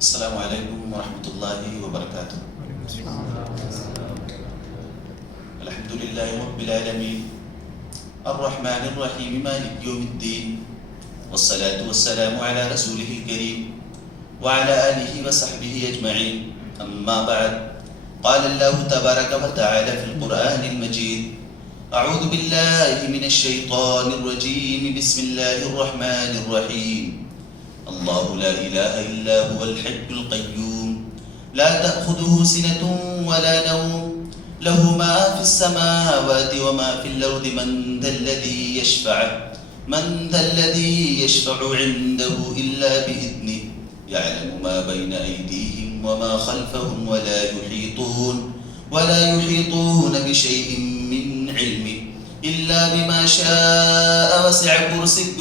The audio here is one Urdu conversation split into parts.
السلام علیکم ورحمۃ اللہ وبرکاتہ۔ الحمد للہ رب العالمین الرحمن الرحیم مالک یوم الدین والصلاة والسلام علی رسولہ الکریم وعلی آلہ وصحبہ اجمعین، اما بعد، قال اللہ تبارک وتعالی فی القرآن المجید، اعوذ باللہ من الشیطان الرجیم، بسم اللہ الرحمن الرحیم، اللہ لا الہ الا هو الحی القیوم لا تأخذه سنة ولا نوم له ما في السماوات وما في الأرض من ذا الذي يشفع عنده إلا بإذنه يعلم ما بين أيديهم وما خلفهم ولا يحيطون بشيء من علمه إلا بما شاء وسع كرسيه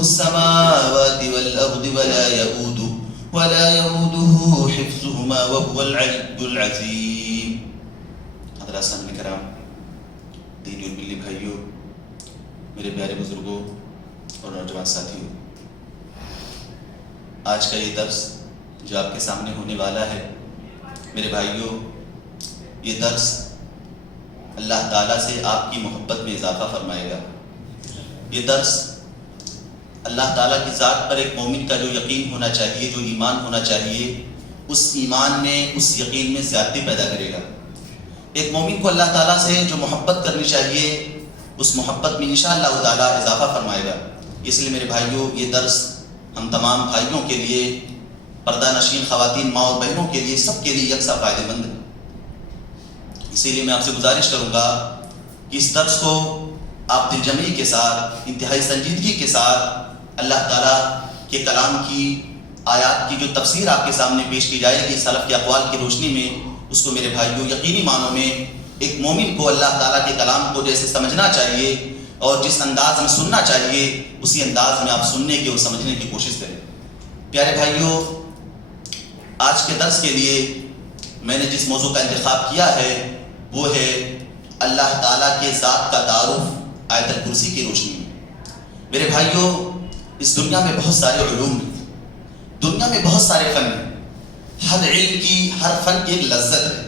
السماوات والأرض ولا يؤوده حفظهما وهو العلي العظيم۔ حضرات سامعین کرام، دینی اور ملی بھائیوں، میرے پیارے بزرگوں اور نوجوان ساتھیوں، آج کا یہ درس جو آپ کے سامنے ہونے والا ہے، میرے بھائیوں، یہ درس اللہ تعالیٰ سے آپ کی محبت میں اضافہ فرمائے گا۔ یہ درس اللہ تعالیٰ کی ذات پر ایک مومن کا جو یقین ہونا چاہیے، جو ایمان ہونا چاہیے، اس ایمان میں، اس یقین میں زیادتی پیدا کرے گا۔ ایک مومن کو اللہ تعالیٰ سے جو محبت کرنی چاہیے، اس محبت میں انشاءاللہ تعالیٰ اضافہ فرمائے گا۔ اس لیے میرے بھائیوں، یہ درس ہم تمام بھائیوں کے لیے، پردہ نشین خواتین، ماں اور بہنوں کے لیے، سب کے لیے یکساں فائدہ مند ہے۔ اسی لیے میں آپ سے گزارش کروں گا کہ اس درس کو آپ دل جمعی کے ساتھ، انتہائی سنجیدگی کے ساتھ اللہ تعالیٰ کے کلام کی آیات کی جو تفسیر آپ کے سامنے پیش کی جائے گی سلف کے اقوال کی روشنی میں، اس کو میرے بھائیوں یقینی معنوں میں ایک مومن کو اللہ تعالیٰ کے کلام کو جیسے سمجھنا چاہیے اور جس انداز میں سننا چاہیے، اسی انداز میں آپ سننے کی اور سمجھنے کی کوشش کریں۔ پیارے بھائیوں، آج کے درس کے لیے میں نے جس موضوع کا انتخاب کیا ہے وہ ہے اللہ تعالیٰ کے ذات کا تعارف آیت الکرسی کی روشنی میں۔ میرے بھائیوں، اس دنیا میں بہت سارے علوم ہیں، دنیا میں بہت سارے فن ہیں، ہر علم کی، ہر فن کی ایک لذت ہے۔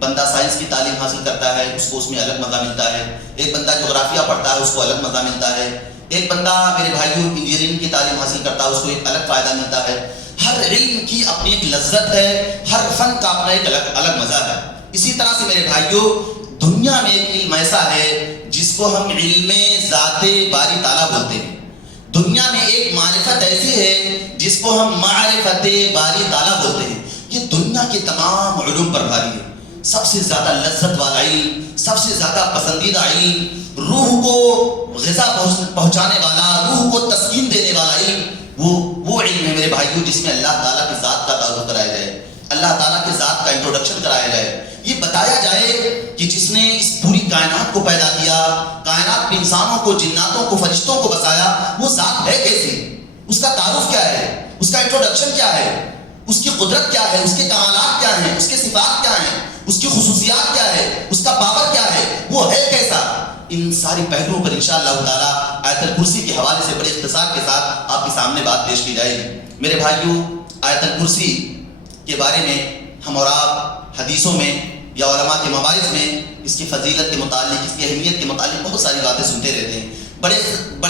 بندہ سائنس کی تعلیم حاصل کرتا ہے، اس کو اس میں الگ مزہ ملتا ہے۔ ایک بندہ جغرافیہ پڑھتا ہے، اس کو الگ مزہ ملتا ہے۔ ایک بندہ، میرے بھائیوں، انجینئرنگ کی تعلیم حاصل کرتا ہے، اس کو ایک الگ فائدہ ملتا ہے۔ ہر علم کی اپنی ایک لذت ہے، ہر فن کا اپنا ایک الگ مزہ ہے۔ اسی طرح سے میرے بھائیوں، دنیا میں ایک علم ایسا ہے جس کو ہم علم ذات باری تعالیٰ بولتے ہیں۔ دنیا میں ایک معرفت ایسی ہے جس کو ہم معرفت باری تعالیٰ بولتے ہیں۔ یہ دنیا کے تمام علوم پر بھاری ہے۔ سب سے زیادہ لذت والا علم، سب سے زیادہ پسندیدہ علم، روح کو غذا پہنچانے والا، روح کو تسکین دینے والا علم، وہ علم ہے میرے بھائیوں جس میں اللہ تعالیٰ کی ذات کا تعارف کرایا جائے، اللہ تعالیٰ کی ذات کا انٹروڈکشن کرایا جائے، یہ بتایا جائے کہ جس نے اس پوری کائنات کو پیدا کیا، کائنات میں انسانوں کو، جناتوں کو، فرشتوں کو بسایا، وہ ذات ہے کیسی، اس کا تعارف کیا ہے، اس کا انٹروڈکشن کیا ہے، اس کی قدرت کیا ہے، اس کے کمالات کیا ہیں، اس کے صفات کیا ہیں، اس کی خصوصیات کیا ہے، اس کا پاور کیا ہے، وہ ہے کیسا۔ ان ساری پہلوؤں پر انشاءاللہ تعالیٰ آیت الکرسی کے حوالے سے بڑے اختصار کے ساتھ آپ کے سامنے بات پیش کی جائے گی۔ میرے بھائیوں، آیت الکرسی کے بارے میں ہم اور آپ حدیثوں میں یا علماء کے مباحث میں اس کی فضیلت کے متعلق، اس کی اہمیت کے متعلق بہت ساری باتیں سنتے رہتے ہیں۔ بڑے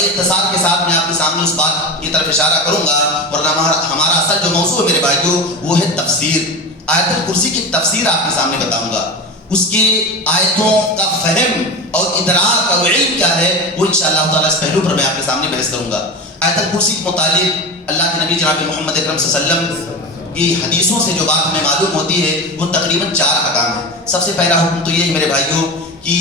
اختصار کے ساتھ میں آپ کے سامنے اس بات کی طرف اشارہ کروں گا، اور ہمارا اصل جو موضوع ہے میرے بھائیوں وہ ہے تفسیر۔ آیت الکرسی کی تفسیر آپ کے سامنے بتاؤں گا، اس کی آیتوں کا فہم اور ادراک اور علم کیا ہے، وہ انشاءاللہ تعالیٰ اس پہلو پر میں آپ کے سامنے بحث کروں گا۔ آیت الکرسی کے متعلق اللہ کے نبی جناب محمد اکرم صلی اللہ علیہ وسلم کی حدیثوں سے جو بات ہمیں معلوم ہوتی ہے وہ تقریباً 4 احکام ہیں۔ سب سے پہلا حکم تو یہ ہے میرے بھائیوں کہ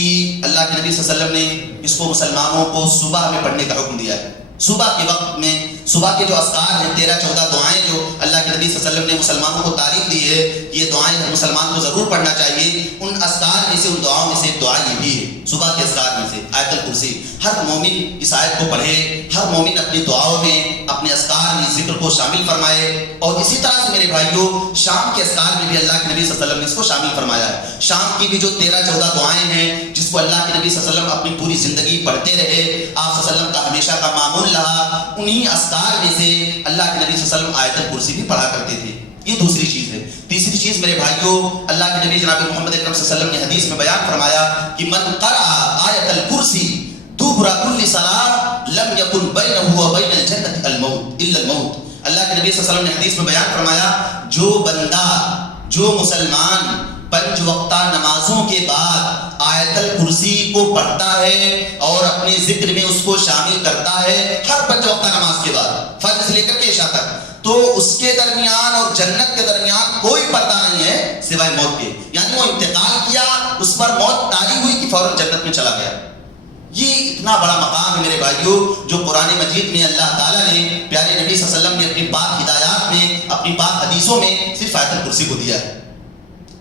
اللہ کے نبی صلی اللہ علیہ وسلم نے اس کو مسلمانوں کو صبح میں پڑھنے کا حکم دیا ہے۔ صبح کے وقت میں، صبح کے جو اذکار ہیں، 13-14 دعائیں جو اللہ کے نبی صلی اللہ علیہ وسلم نے مسلمانوں کو تعلیم دی ہے، یہ دعائیں ہر مسلمان کو ضرور پڑھنا چاہیے۔ ان اذکار میں سے، ان دعاؤں میں سے ایک دعا یہ بھی ہے، صبح کے اذکار میں سے آیت الکرسی۔ ہر مومن اس آیت کو پڑھے، ہر مومن اپنی دعاؤں میں، اپنے اذکار میں ذکر کو شامل فرمائے۔ اور اسی طرح سے میرے بھائیوں، شام کے اذکار میں بھی اللہ کے نبی صلی اللہ علیہ وسلم نے اس کو شامل فرمایا ہے۔ شام کی بھی جو 13-14 دعائیں ہیں جس کو اللہ کے نبی صلی اللہ علیہ وسلم اپنی پوری زندگی پڑھتے رہے، آپ صلی اللہ علیہ وسلم کا ہمیشہ کا معمول رہا، انہی اذکار میں سے اللہ کے نبی صلی اللہ علیہ وسلم آیت الکرسی بھی پڑھا کرتے تھے. یہ دوسری چیز ہے. تیسری چیز میرے بھائیوں، اللہ کے نبی جناب محمد اکرم صلی اللہ علیہ وسلم نے حدیث میں بیان فرمایا کہ من قرأ آیت الکرسی دبر کل صلاۃ لم یکن بینہ و بین الجنۃ الموت الا الموت. اللہ کے نبی صلی اللہ علیہ وسلم نے حدیث میں بیان فرمایا جو بندہ، جو مسلمان 5 وقتہ نمازوں کے بعد آیت الکرسی کو پڑھتا ہے اور اپنے ذکر میں اس کو شامل کرتا ہے ہر 5 وقتہ نماز کے بعد، فجر سے لے کر کے عشاء تک، تو اس کے درمیان اور جنت کے درمیان کوئی پردہ نہیں ہے سوائے موت کے. یعنی وہ انتقال کیا، اس پر موت تاری ہوئی کہ فوراً جنت میں چلا گیا. یہ اتنا بڑا مقام ہے میرے بھائیوں جو قرآن مجید میں اللہ تعالیٰ نے پیارے نبی صلی اللہ علیہ وسلم نے اپنی پاک ہدایات میں، اپنی پاک حدیثوں میں صرف آیت الکرسی کو دیا ہے.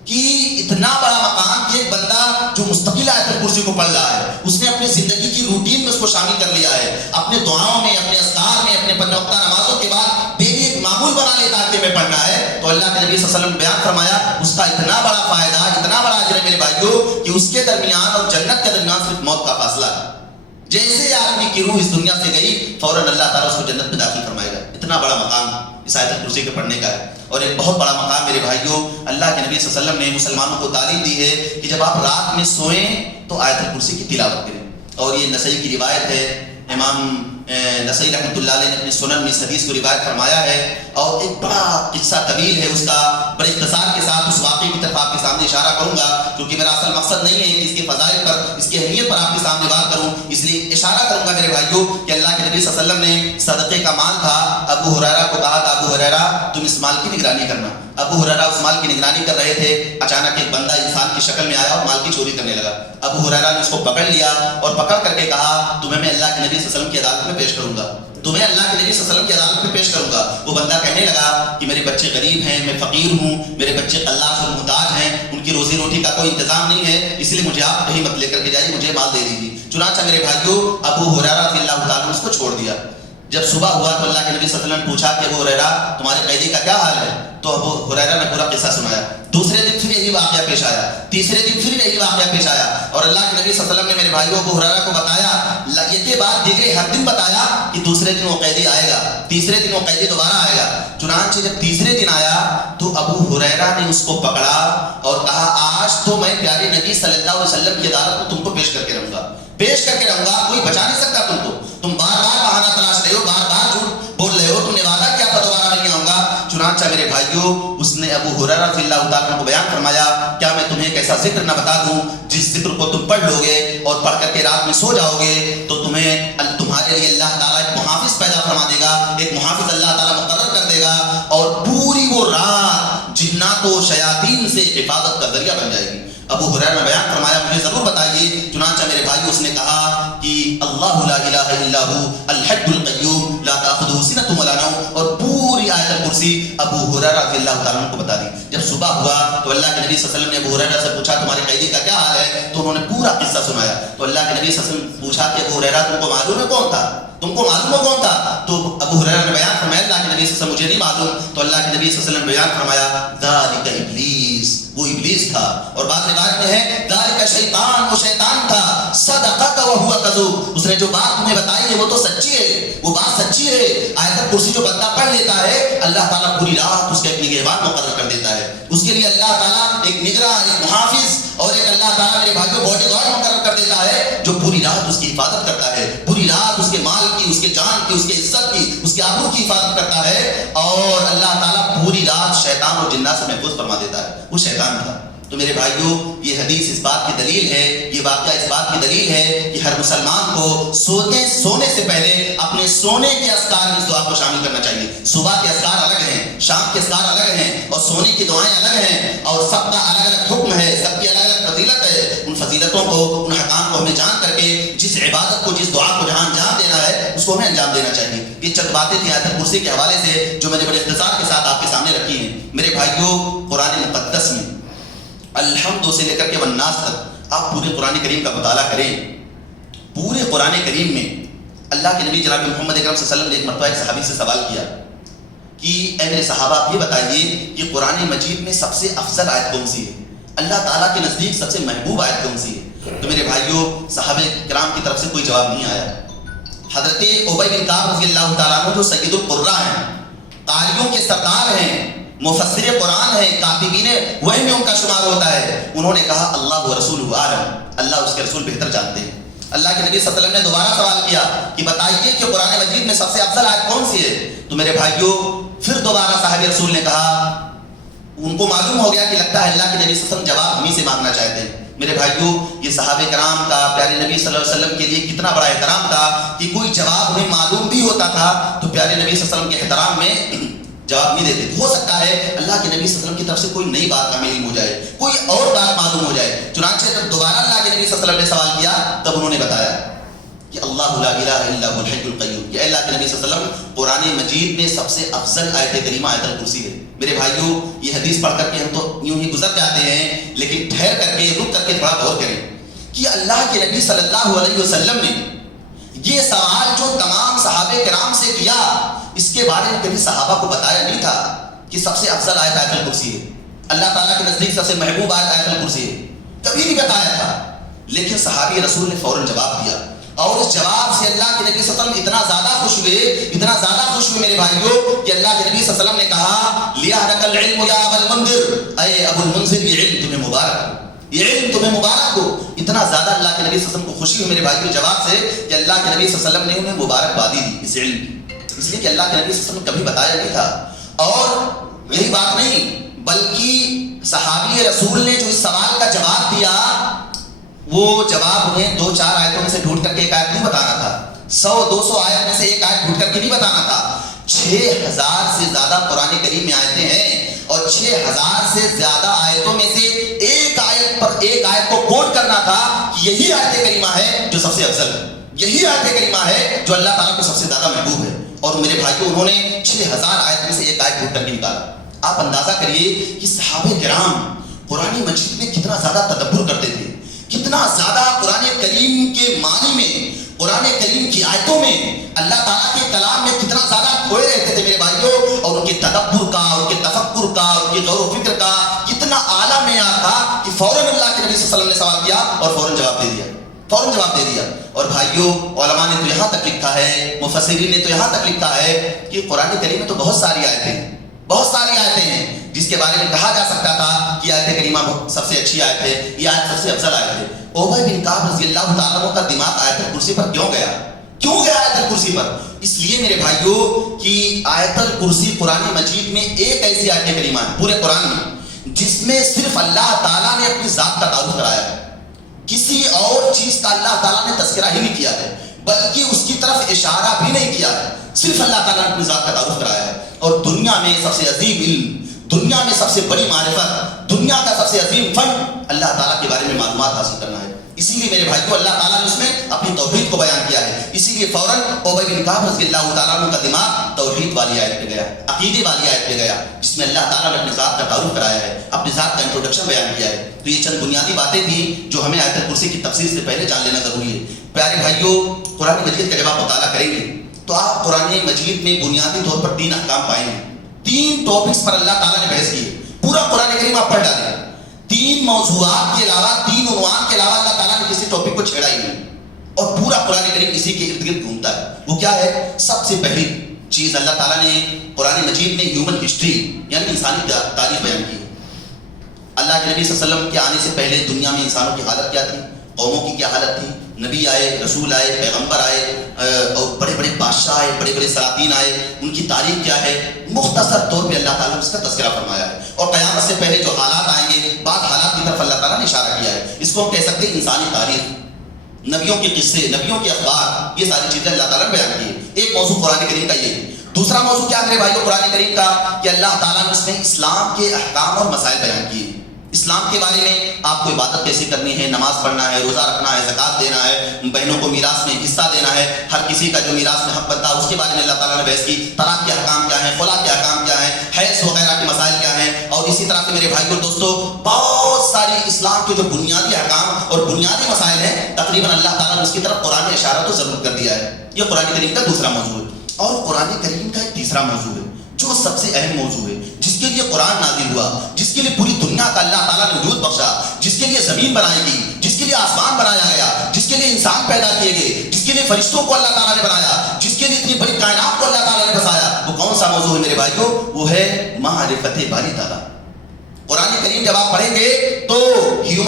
کہ اتنا بڑا مقام کہ ایک بندہ جو مستقل آیت الکرسی کو پڑھ رہا ہے، اس نے اپنی زندگی کی روٹین میں اس کو شامل کر لیا ہے، اپنے دعاؤں میں، اپنے اذکار میں، اپنے 5 وقتہ نمازوں کے بعد ڈیلی ایک معمول بنا لیتا ہے کہ میں پڑھنا ہے. تو اللہ کے نبی صلی اللہ علیہ وسلم نے بیان فرمایا اس کا اتنا بڑا فائدہ، اتنا بڑا اجر ہے میرے بھائیوں کہ اس کے درمیان اور جنت کے درمیان صرف موت کا فاصلہ ہے. جیسے آدمی کی روح اس دنیا سے گئی فوراً اللہ تعالیٰ اس کو جنت میں داخل فرمائے گا. اتنا بڑا مقام اس آیت الکرسی کے پڑھنے کا ہے. اور ایک بہت بڑا مقام میرے بھائیوں اللہ کے نبی صلی اللہ علیہ وسلم نے مسلمانوں کو تعلیم دی ہے کہ جب آپ رات میں سوئیں تو آیت الکرسی کی تلاوت کریں. اور یہ نسائی کی روایت ہے، امام نسائی رحمۃ اللہ علیہ نے اپنے سنن میں اس حدیث کو روایت فرمایا ہے. اور ایک بڑا قصہ طویل ہے اس کا، بڑے اختصار کے ساتھ اس واقعے کی طرف آپ کے سامنے اشارہ کروں گا، کیونکہ میرا اصل مقصد نہیں ہے کہ اس کے فضائل پر، اس کی اہمیت پر آپ کے سامنے بات کروں، اس لیے اشارہ کروں گا میرے بھائیوں کہ اللہ کے نبی صلی اللہ علیہ وسلم نے صدقے کا مال تھا، ابو ہریرہ کو کہا تھا ابو ہریرہ تم اس مال کی نگرانی کرنا. ابو ہریرہ اس مال کی نگرانی کر رہے تھے، اچانک ایک بندہ انسان کی شکل میں آیا اور مال کی چوری کرنے لگا. ابو ہریرہ نے اس کو پکڑ لیا اور پکڑ کر کے کہا تمہیں میں اللہ کے نبی صلی اللہ علیہ وسلم کی عدالت میں پیش کروں گا، تمہیں اللہ کے نبی صلی اللہ علیہ وسلم کی عدالت میں پیش کروں گا. وہ بندہ کہنے لگا کہ میرے بچے غریب ہیں، میں فقیر ہوں، میرے بچے قلاش اور محتاج ہیں، ان کی روزی روٹی کا کوئی انتظام نہیں ہے، اس لیے مجھے آپ کہیں مت لے کر کے جائیے، مجھے مال دے دیجیے. چنانچہ میرے بھائیوں ابو ہریرہ رضی اللہ تعالیٰ نے اس کو چھوڑ دیا. جب صبح ہوا تو اللہ کے نبی صلی اللہ علیہ وسلم نے پوچھا کہ ابو ہریرہ تمہارے قیدی کا کیا حال ہے؟ تو ابو ہریرہ نے پورا قصہ سنایا. دوسرے دن پھر یہی واقعہ پیش آیا، تیسرے دن پھر یہی واقعہ پیش آیا، اور اللہ کے نبی صلی اللہ علیہ وسلم نے میرے بھائیوں ابو ہریرہ کو بتایا، یہ کے بعد دیگرے ہر دن بتایا کہ دوسرے دن وہ قیدی آئے گا، تیسرے دن وہ قیدی دوبارہ آئے گا. چنانچہ جب تیسرے دن آیا تو ابو ہریرہ نے اس کو پکڑا اور کہا آج تو میں پیارے نبی صلی اللہ علیہ وسلم کی عدالت میں تم کو پیش کر کے رہوں گا، پیش کر کے رہوں گا، کوئی بچا نہیں سکتا تم کو، تم بار بار بہانہ تلاش رہے ہو، بار بار جھوٹ بول رہے ہو، تم نے وعدہ کیا تھا دوبارہ نہیں آؤں گا. چنانچہ میرے بھائیوں اس نے ابو ہریرہ رضی اللہ تعالیٰ کو بیان فرمایا کیا میں تمہیں ایک ایسا ذکر نہ بتا دوں جس ذکر کو تم پڑھ لو گے اور پڑھ کر کے رات میں سو جاؤ گے تو تمہارے لیے اللہ تعالیٰ ایک محافظ پیدا فرما دے گا، ایک محافظ اللہ تعالیٰ مقرر کر دے گا اور پوری وہ رات جنات و شیاطین سے حفاظت کا ذریعہ بن جائے گی. ابو ہریرہ نے بیان فرمایا مجھے ضرور بتائیے. چنانچہ میرے بھائیو اس نے کہا کہ اللہ لا الہ الا ہو الحی القیوم لا تاخذہ سنۃ ولا نوم، اور پوری آیت الکرسی ابو ہریرہ رضی اللہ تعالیٰ عنہ کو بتا دی. جب صبح ہوا تو اللہ کے نبی صلی اللہ علیہ وسلم نے ابو ہریرہ سے پوچھا تمہارے قیدی کا کیا حال ہے؟ تو انہوں نے پورا قصہ سنایا. تو اللہ کے نبی صلی اللہ علیہ وسلم نے پوچھا کہ ابو ہریرہ تم کو معلوم ہے کون تھا؟ تم کو معلوم ہے کون تھا؟ تو ابو ہریرہ نے بیان فرمایا اللہ کے نبی صلی اللہ علیہ وسلم مجھے نہیں معلوم. تو اللہ کے نبی صلی اللہ علیہ وسلم نے بیان فرمایا ذالک ابلیس، وہ ابلیس تھا. اور بعض روایت میں ہے ذالک شیطان، وہ شیطان تھا. صدقک وہو کذوب، اس نے جو بات تمہیں بتائی ہے وہ تو سچی ہے، وہ بات سچی ہے. آیت الکرسی جو بندہ پڑھ لیتا ہے اللہ تعالیٰ پوری رات اس کے ایک نگہبان مقرر کر دیتا ہے، اس کے لیے اللہ تعالیٰ ایک نگراں، ایک محافظ اور ایک اللہ تعالیٰ میرے بھائیوں باڈی گارڈ مقرر کر دیتا ہے جو پوری رات اس کی حفاظت کرتا ہے، پوری رات اس کے مال کی، اس کے جان کی، اس کے عزت کی، اس کے آبرو کی حفاظت کرتا ہے. اور اللہ تعالیٰ پوری رات شیطان اور جنات سے محفوظ فرما دیتا ہے. وہ شیطان تھا. تو میرے بھائیوں یہ حدیث اس بات کی دلیل ہے، یہ واقعہ اس بات کی دلیل ہے کہ ہر مسلمان کو سونے سے پہلے اپنے سونے کے اذکار میں اس دعا کو شامل کرنا چاہیے. صبح کے اذکار الگ ہیں، شام کے اذکار الگ ہیں، اور سونے کی دعائیں الگ ہیں، اور سب کا الگ الگ حکم ہے، سب کی الگ الگ فضیلت ہے. ان فضیلتوں کو، ان حکام کو ہمیں جان کر کے جس عبادت کو، جس دعا کو جہاں انجام دینا ہے اس کو ہمیں انجام دینا چاہیے. یہ چند باتیں تھیں آیت الکرسی کے حوالے سے جو میں نے بڑے اختصار کے ساتھ آپ کے سامنے رکھی ہیں. میرے بھائیوں قرآن مقدس میں الحمد سے لے کر کے والناس تک آپ پورے قرآن کریم کا مطالعہ کریں. پورے قرآن کریم میں اللہ کے نبی جناب محمد اکرم صلی اللہ علیہ وسلم نے ایک مرتبہ ایک صحابی سے سوال کیا کہ اے میرے صحابہ آپ یہ بتائیے کہ قرآن مجید میں سب سے افضل آیت کون سی ہے، اللہ تعالیٰ کے نزدیک سب سے محبوب آیت کون سی ہے؟ تو میرے بھائیوں صحابہ کرام کی طرف سے کوئی جواب نہیں آیا. حضرت ابی بن کعب رضی اللہ تعالیٰ عنہ جو سید القراء ہیں، قاریوں کے سردار ہیں، مفسر قرآن ہیں، کاتبین وحی میں ان کا شمار ہوتا ہے، انہوں نے کہا اللہ و رسول عالم، اللہ اس کے رسول بہتر جانتے ہیں۔ اللہ کے نبی صلی اللہ علیہ وسلم نے دوبارہ سوال کیا کہ بتائیے کہ قرآن مجید میں سب سے افضل آیت کون سی ہے؟ تو میرے بھائیوں پھر دوبارہ صاحب رسول نے کہا، ان کو معلوم ہو گیا کہ لگتا ہے اللہ کے نبی صلی اللہ علیہ وسلم جواب ہمیں سے مانگنا چاہتے ہیں۔ میرے بھائیوں یہ صحابہ کرام کا پیارے نبی صلی اللہ علیہ وسلم کے لیے کتنا بڑا احترام تھا کہ کوئی جواب انہیں معلوم بھی ہوتا تھا تو پیارے نبی صلی اللہ علیہ وسلم کے احترام میں جواب نہیں دیتے تھے۔ ہو سکتا ہے اللہ کے نبی صلی اللہ علیہ وسلم کی طرف سے کوئی نئی بات ہمیں علم ہو جائے، کوئی اور بات معلوم ہو جائے، چنانچہ جب دوبارہ اللہ کے نبی صلی اللہ علیہ وسلم نے سوال کیا تب انہوں نے بتایا کہ اللہ لا الہ الا هو الحی القیوم، کہ اللہ کے نبی صلی اللہ علیہ وسلم قرآن مجید میں سب سے افضل آیت کریمہ آیت الکرسی ہے۔ میرے بھائیوں یہ حدیث پڑھ کر کے ہم تو یوں ہی گزر جاتے ہیں، لیکن ٹھہر کر کے رک کر کے تھوڑا غور کریں کہ اللہ کے نبی صلی اللہ علیہ وسلم نے یہ سوال جو تمام صحابہ کرام سے کیا، اس کے بارے میں کبھی صحابہ کو بتایا نہیں تھا کہ سب سے افضل آیت آیت الکرسی ہے، اللہ تعالیٰ کے نزدیک سب سے محبوب آیت آیت الکرسی ہے، کبھی نہیں بتایا تھا۔ لیکن صحابی رسول نے فوراً جواب دیا، اور اس جواب سے اللہ کے نبی صلی اللہ علیہ وسلم اتنا زیادہ خوش ہوئے، اتنا زیادہ خوش ہوئے میرے بھائیوں کہ اللہ کے نبی صلی اللہ علیہ وسلم نے کہا لِيَهْنَكَ الْعِلْمُ يَا أَبَا الْمُنذِرِ، اے ابو المنذر یہ علم تمہیں مبارک ہو، یہ علم تمہیں مبارک ہو۔ اتنا زیادہ اللہ کے نبی صلی اللہ علیہ وسلم کو خوشی ہوئی میرے بھائیوں جواب سے کہ اللہ کے نبی صلی اللہ علیہ وسلم نے انہیں مبارکبادی دی اس علم کی، اس لیے کہ اللہ کے نبی صلی اللہ علیہ وسلم نے کبھی بتایا نہیں تھا۔ اور یہی بات نہیں بلکہ صحابی رسول نے جو اس سوال کا جواب دیا وہ جواب انہیں 2-4 آیتوں میں سے ڈھونڈ کر کے ایک آیت نہیں بتانا تھا، 100-200 آیت میں سے ایک آیت ڈھونڈ کر کے نہیں بتانا تھا۔ 6000 سے زیادہ قرآن کریم میں آیتیں ہیں اور 6000 سے زیادہ آیتوں میں سے ایک آیت پر ایک آیت کو کوٹ کرنا تھا کہ یہی آیت کریمہ ہے جو سب سے افضل ہے، یہی آیت کریمہ ہے جو اللہ تعالیٰ کو سب سے زیادہ محبوب ہے۔ اور میرے بھائیوں انہوں نے 6000 آیت میں سے ایک آیت ڈھونڈ کر کے نکالا۔ آپ اندازہ کریے کہ صحابہ کرام قرآن مجید میں کتنا زیادہ تدبر کرتے تھے، کتنا زیادہ قرآن کریم کے معنی میں، قرآن کریم کی آیتوں میں، اللہ تعالیٰ کے کلام میں کتنا زیادہ کھوئے رہتے تھے میرے بھائیوں، اور ان کے تدبر کا، ان کے تفکر کا، ان کے غور و فکر کا کتنا اعلیٰ معیار تھا کہ فوراً اللہ کے نبی صلی اللہ علیہ وسلم نے سوال کیا اور فوراً جواب دے دیا، فوراً جواب دے دیا۔ اور بھائیوں علماء نے تو یہاں تک لکھا ہے، مفسرین نے تو یہاں تک لکھا ہے کہ قرآن کریم میں تو بہت ساری آیتیں ہیں، بہت ساری آیتیں ہیں جس کے بارے میں کہا جا سکتا تھا کہ آیت کریمہ سب سے اچھی آیت ہے، یہ آیت سب سے افضل آیت ہے۔ ابی بن کعب رضی اللہ تعالیٰ عنہ کا دماغ آیت الکرسی پر کیوں گیا؟ کیوں گیا آیت الکرسی پر؟ اس لیے میرے بھائیوں کہ آیت الکرسی قرآن مجید میں ایک ایسی آیت کریمہ ہے پورے قرآن میں جس میں صرف اللہ تعالیٰ نے اپنی ذات کا تعارف کرایا ہے، کسی اور چیز کا اللہ تعالیٰ نے تذکرہ ہی نہیں کیا ہے، بلکہ اس کی طرف اشارہ بھی نہیں کیا ہے، صرف اللہ تعالیٰ نے اپنی ذات کا تعارف کرایا ہے۔ اور دنیا میں سب سے عظیم علم، دنیا میں سب سے بڑی معرفت، دنیا کا سب سے عظیم فن اللہ تعالیٰ کے بارے میں معلومات حاصل کرنا ہے۔ اسی لیے میرے بھائیوں اللہ تعالیٰ نے اس میں اپنی توحید کو بیان کیا ہے، اسی لیے فوراً ابی بن کعب رضی اللہ تعالیٰ عنہ کا دماغ توحید والی آیت پہ گیا، عقیدے والی آیت پہ گیا جس میں اللہ تعالیٰ نے اپنی ذات کا تعارف کرایا ہے، اپنی ذات کا انٹروڈکشن بیان کیا ہے۔ تو یہ چند بنیادی باتیں تھیں جو ہمیں آیت الکرسی کی تفسیر سے پہلے جان لینا ضروری ہے۔ پیارے بھائیوں قرآن مجید کا جب آپ مطالعہ کریں گے تو آپ قرآن مجید میں بنیادی طور پر 3 احکام پائیں گے، 3 ٹاپکس پر اللہ تعالیٰ نے بحث کی ہے۔ پورا قرآن کریم آپ پڑھ ڈالیں، 3 موضوعات کے علاوہ، 3 عنوان کے علاوہ اللہ تعالیٰ نے کسی ٹاپک کو چھیڑا ہی نہیں، اور پورا قرآن کریم اسی کے ارد گرد گھومتا ہے۔ وہ کیا ہے؟ سب سے پہلی چیز اللہ تعالیٰ نے قرآن مجید میں ہیومن ہسٹری یعنی انسانی تاریخ بیان کی ہے۔ اللہ کے نبی صلی اللہ علیہ وسلم کے آنے سے پہلے دنیا میں انسانوں کی حالت کیا تھی، قوموں کی کیا حالت تھی، نبی آئے، رسول آئے، پیغمبر آئے، اور بڑے بڑے بادشاہ آئے، بڑے بڑے سلاطین آئے، ان کی تاریخ کیا ہے، مختصر طور پہ اللہ تعالیٰ نے اس کا تذکرہ فرمایا ہے۔ اور قیامت سے پہلے جو حالات آئیں گے، بعض حالات کی طرف اللہ تعالیٰ نے اشارہ کیا ہے۔ اس کو ہم کہہ سکتے ہیں انسانی تاریخ، نبیوں کے قصے، نبیوں کے اخبار، یہ ساری چیزیں اللہ تعالیٰ نے بیان کی ہے۔ ایک موضوع قرآن کریم کا یہ ہے۔ دوسرا موضوع کیا میرے بھائیوں قرآن کریم کا کہ اللہ تعالیٰ نے اس میں اسلام کے احکام اور مسائل بیان کیے۔ اسلام کے بارے میں آپ کو عبادت کیسے کرنی ہے، نماز پڑھنا ہے، روزہ رکھنا ہے، زکوٰۃ دینا ہے، بہنوں کو میراث میں حصہ دینا ہے، ہر کسی کا جو میراث میں حق بنتا ہے اس کے بارے میں اللہ تعالیٰ نے بحث کی۔ طلاق کے احکام کیا ہیں، خلا کے احکام کیا ہیں، حیض وغیرہ کے مسائل کیا ہیں، اور اسی طرح سے میرے بھائیوں دوستوں بہت ساری اسلام کے جو بنیادی احکام اور بنیادی مسائل ہیں تقریباً اللہ تعالیٰ نے اس کی طرف قرآن اشارہ تو ضرور کر دیا ہے۔ یہ قرآن کریم کا دوسرا موضوع ہے۔ اور قرآن کریم کا ایک تیسرا موضوع ہے جو سب سے اہم موضوع ہے، جس کے لیے قرآن نازل ہوا، جس کے لیے پوری دنیا کا اللہ تعالیٰ نے وجود بخشا، جس کے لیے زمین بنائی گئی، جس کے لیے آسمان بنایا گیا، جس کے لیے انسان پیدا کیے گئے، جس کے لیے فرشتوں کو اللہ تعالیٰ نے بنایا، جس کے لیے اتنی بڑی کائنات کو اللہ تعالیٰ نے بسایا، وہ کون سا موضوع ہے میرے بھائیوں؟ وہ ہے معرفت باری تعالیٰ۔ قرآن کریم جب آپ پڑھیں گے تو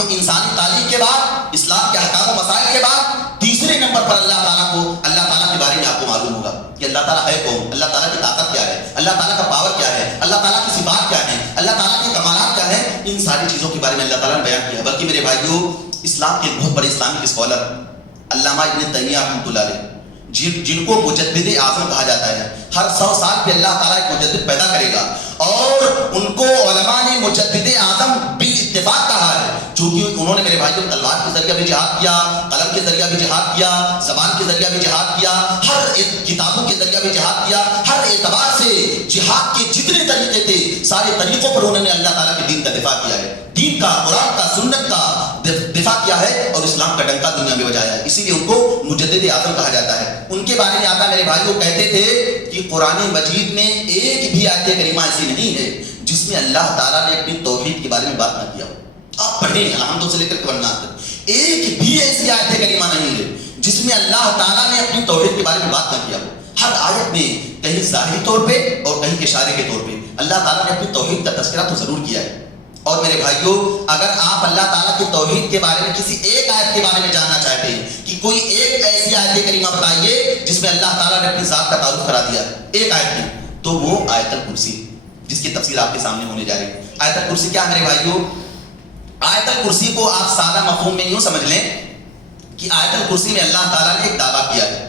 انسانی تاریخ کے بعد، اسلام کے احکام و مسائل کے بعد تیسرے نمبر پر اللہ تعالیٰ کے بارے میں آپ کو معلوم ہوگا کہ اللہ تعالیٰ ہے کون، اللہ تعالیٰ کی طاقت کیا ہے، اللہ تعالیٰ کا پاور کیا ہے، اللہ تعالیٰ کی صفات کیا ہے، اللہ تعالیٰ کے کمالات کیا ہے۔ ان ساری چیزوں کے بارے میں اللہ تعالیٰ نے بیان کیا۔ بلکہ میرے بھائیوں، اسلام کے بہت بڑے اسلامک اسکالر علامہ ابن تیمیہ رحمۃ اللہ علیہ، جن کو مجدد اعظم کہا جاتا ہے، ہر 100 سال پہ اللہ تعالیٰ ایک مجدد پیدا کرے گا، اور ان کو علماء نے مجدد اعظم بالاتفاق کہا ہے، چونکہ انہوں نے میرے بھائیوں تلوار کے ذریعہ بھی جہاد کیا، قلم کے ذریعہ بھی جہاد کیا، زبان کے ذریعہ بھی جہاد کیا، ہر ایک کتابوں کے ذریعہ بھی جہاد کیا، ہر اعتبار سے جہاد کے جتنے طریقے تھے سارے طریقوں پر انہوں نے اللہ تعالیٰ کے دین کا دفاع کیا ہے، دین کا، قرآن کا، سنت کا دفاع کیا ہے، اور اسلام کا ڈنکا دنیا میں بجایا ہے۔ اسی لیے ان کو مجدد اعظم کہا جاتا ہے۔ ان کے بارے میں آتا میرے بھائیوں کہتے تھے کہ قرآن مجید میں ایک بھی آیت کریمہ ایسی نہیں ہے جس میں اللہ تعالیٰ نے اپنی توحید کے بارے میں بات نہ کیا ہو۔ آپ پڑھیں الحمد سے لے کر ورنہ تک، ایک بھی ایسی آیت کریمہ نہیں ہے جس میں اللہ تعالیٰ نے اپنی توحید کے بارے میں بات نہ کیا ہو۔ ہر آیت میں کہیں ظاہری طور پہ اور کہیں اشارے کے طور پہ اللہ تعالیٰ نے اپنی توحید کا تذکرہ تو ضرور کیا ہے۔ اور میرے بھائیوں، اگر آپ اللہ تعالیٰ کی توحید کے بارے میں کسی ایک آیت کے بارے میں جاننا چاہتے ہیں کہ کوئی ایک ایسی آیت کریمہ بتائیے جس میں اللہ تعالیٰ نے اپنی ذات کا تعارف کرا دیا ہے، ایک آیت میں، تو وہ آیت الکرسی، جس کی تفصیل آپ کے سامنے ہونے جا رہی ہے۔ آیت الکرسی کیا ہے میرے بھائیوں؟ آیت الکرسی کو آپ سادہ مفہوم میں یوں سمجھ لیں کہ آیت الکرسی میں اللہ تعالیٰ نے ایک دعویٰ کیا ہے،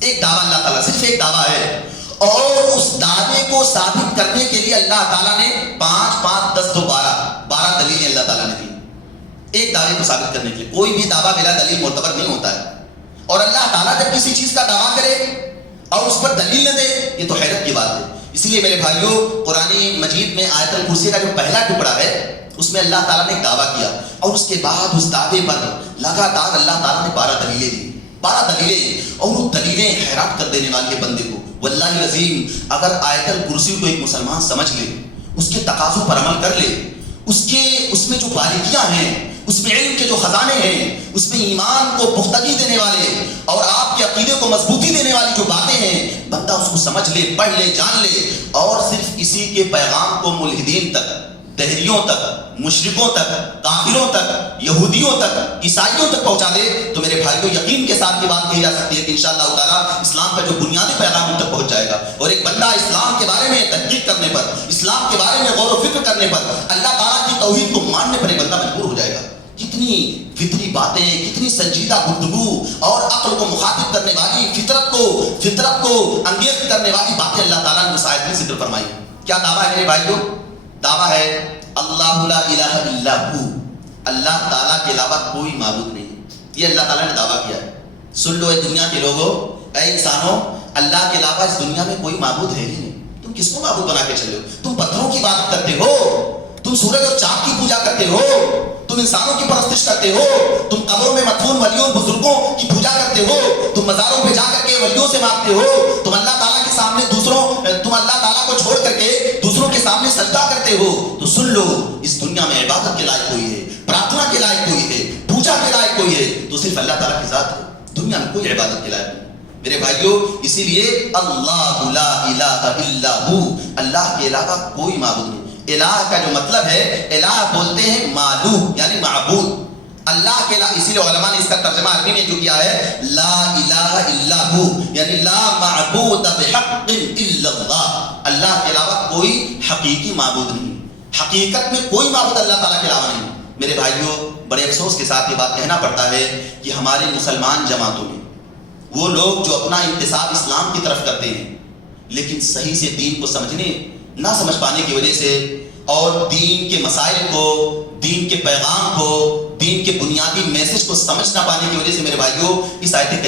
ایک دعویٰ اللہ تعالیٰ، صرف ایک دعویٰ ہے، اور اس دعوے کو ثابت کرنے کے لیے اللہ تعالیٰ نے 5 5 10 2 12 دلیلیں اللہ تعالیٰ نے دی ایک دعوے کو ثابت کرنے کے لیے۔ کوئی بھی دعویٰ بلا دلیل معتبر نہیں ہوتا ہے، اور اللہ تعالیٰ جب کسی چیز کا دعویٰ کرے اور اس پر دلیل نہ دے، یہ تو حیرت کی بات ہے۔ اسی لیے میرے بھائیوں، قرآن مجید میں آیت الکرسی کا جو پہلا ٹکڑا ہے اس میں اللہ تعالیٰ نے ایک دعویٰ کیا، اور اس کے بعد اس دعوے پر لگاتار اللہ تعالیٰ نے 12 دلیلیں دی، 12 دلیلیں، اور وہ دلیلیں حیران کر دینے والی ہے بندے کو۔ واللہ عظیم، اگر آیت الکرسی کو ایک مسلمان سمجھ لے، اس کے تقاضوں پر عمل کر لے، اس میں جو باریکیاں ہیں، اس میں علم کے جو خزانے ہیں، اس میں ایمان کو پختگی دینے والے اور آپ کے عقیدے کو مضبوطی دینے والی جو باتیں ہیں، بندہ اس کو سمجھ لے، پڑھ لے، جان لے، اور صرف اسی کے پیغام کو ملحدین تک، دہریوں تک، مشرکوں تک، کافروں تک، یہودیوں تک، عیسائیوں تک پہنچا دے، تو میرے بھائیوں یقین کے ساتھ یہ بات کہی جا سکتی ہے کہ انشاءاللہ تعالیٰ اسلام کا جو بنیادی پیغام ان تک پہنچ جائے گا۔ اور ایک بندہ اسلام کے بارے میں تحقیق کرنے پر، اسلام کے بارے میں غور و فکر کرنے پر، اللہ تعالیٰ کی توحید کو ماننے پر ایک بندہ مجبور ہو جائے گا۔ کتنی فطری باتیں، کتنی سنجیدہ گفتگو اور عقل کو مخاطب کرنے والی، فطرت کو انگیز کرنے والی باتیں اللہ تعالیٰ نے اس آیت میں ذکر فرمائی۔ کیا دعویٰ ہے میرے بھائیوں؟ دعویٰ ہے اللہ لا الہ الا ہو، اللہ تعالیٰ کے علاوہ کوئی معبود نہیں۔ یہ اللہ تعالیٰ نے دعویٰ کیا ہے۔ سن لو اے دنیا کے لوگوں، اے انسانوں، اللہ کے علاوہ اس دنیا میں کوئی معبود ہے ہی نہیں۔ تم کس کو معبود بنا کے چلے ہو؟ تم پتھروں کی بات کرتے ہو، تم سورج اور چاند کی پوجا کرتے ہو، تم انسانوں کی پرستش کرتے ہو، تم قبروں میں مدفون ولیوں بزرگوں کی پوجا کرتے ہو، تم مزاروں پہ جا کر کے ولیوں سے مانگتے ہو، تم اللہ تعالیٰ کے سامنے تم اللہ تعالیٰ کو چھوڑ کر کے دوسروں کے سامنے سجدہ کرتے ہو۔ تو سن لو، اس دنیا میں عبادت کے لائق کوئی ہے، پرارتھنا کے لائق کوئی ہے، پوجا کے لائق کوئی ہے تو صرف اللہ تعالیٰ کی ذات ہے، دنیا میں کوئی عبادت کے لائق نہیں۔ میرے بھائیوں، اسی لیے اللہ لا الہ الا ہو، اللہ کے علاوہ کوئی معبود نہیں۔ الہ کا جو مطلب ہے، الہ بولتے ہیں معلوہ یعنی معبود، اللہ کے علاوہ، اسی لیے علماء نے اس کا ترجمہ عربی میں جو کیا ہے لا الہ الا ہو، یعنی لا معبود بحق الا اللہ، اللہ کے علاوہ کوئی حقیقی معبود نہیں، حقیقت میں کوئی معبود اللہ تعالیٰ کے علاوہ نہیں۔ میرے بھائیوں، بڑے افسوس کے ساتھ یہ بات کہنا پڑتا ہے کہ ہمارے مسلمان جماعتوں میں وہ لوگ جو اپنا انتساب اسلام کی طرف کرتے ہیں، لیکن صحیح سے دین کو سمجھنے نہ سمجھ پانے کی وجہ سے، اور دین کے مسائل کو، دین کے پیغام کو، دین کے بنیادی میسج کو سمجھ نہ پانے کی وجہ سے میرے بھائیوں اس آیت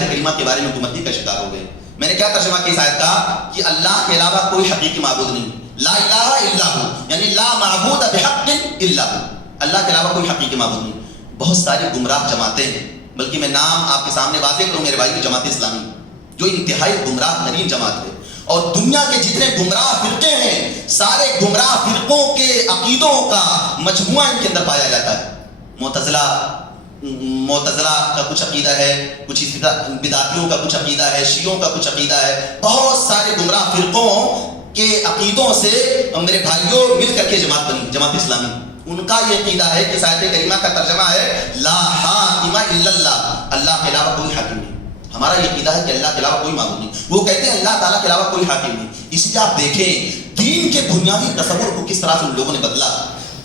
کریمہ کے بارے میں گمراہی کا شکار ہو گئے۔ میں نے کیا ترجمہ کیا اس آیت کا کہ اللہ کے علاوہ کوئی حقیقی معبود نہیں، لا الہ الا ہو یعنی لا معبود بحق الا ہو، اللہ کے علاوہ کوئی حقیقی معبود نہیں۔ بہت ساری گمراہ جماعتیں ہیں، بلکہ میں نام آپ کے سامنے واضح کروں میرے بھائیوں، جماعت اسلامی جو انتہائی گمراہ ترین جماعت ہے، اور دنیا کے جتنے گمراہ فرقے ہیں سارے گمراہ فرقوں کے عقیدوں کا مجموعہ ان کے اندر پایا جاتا ہے۔ معتزلہ، معتزلہ کا کچھ عقیدہ ہے، کچھ بدعتیوں کا کچھ عقیدہ ہے، شیعوں کا کچھ عقیدہ ہے، بہت سارے گمراہ فرقوں کے عقیدوں سے میرے بھائیوں مل کر کے جماعت بنی، جماعت اسلامی۔ ان کا یہ عقیدہ ہے کہ آیت کریمہ کا ترجمہ ہے لا حاکم الا اللہ، اللہ کے علاوہ کوئی حاکم نہیں۔ ہمارا یہ عقیدہ ہے کہ اللہ کے علاوہ کوئی معبود نہیں، وہ کہتے ہیں اللہ تعالیٰ کے علاوہ کوئی حاکم نہیں۔ اس لیے آپ دیکھیں دین کے بنیادی تصور کو کس طرح سے ان لوگوں نے بدلا،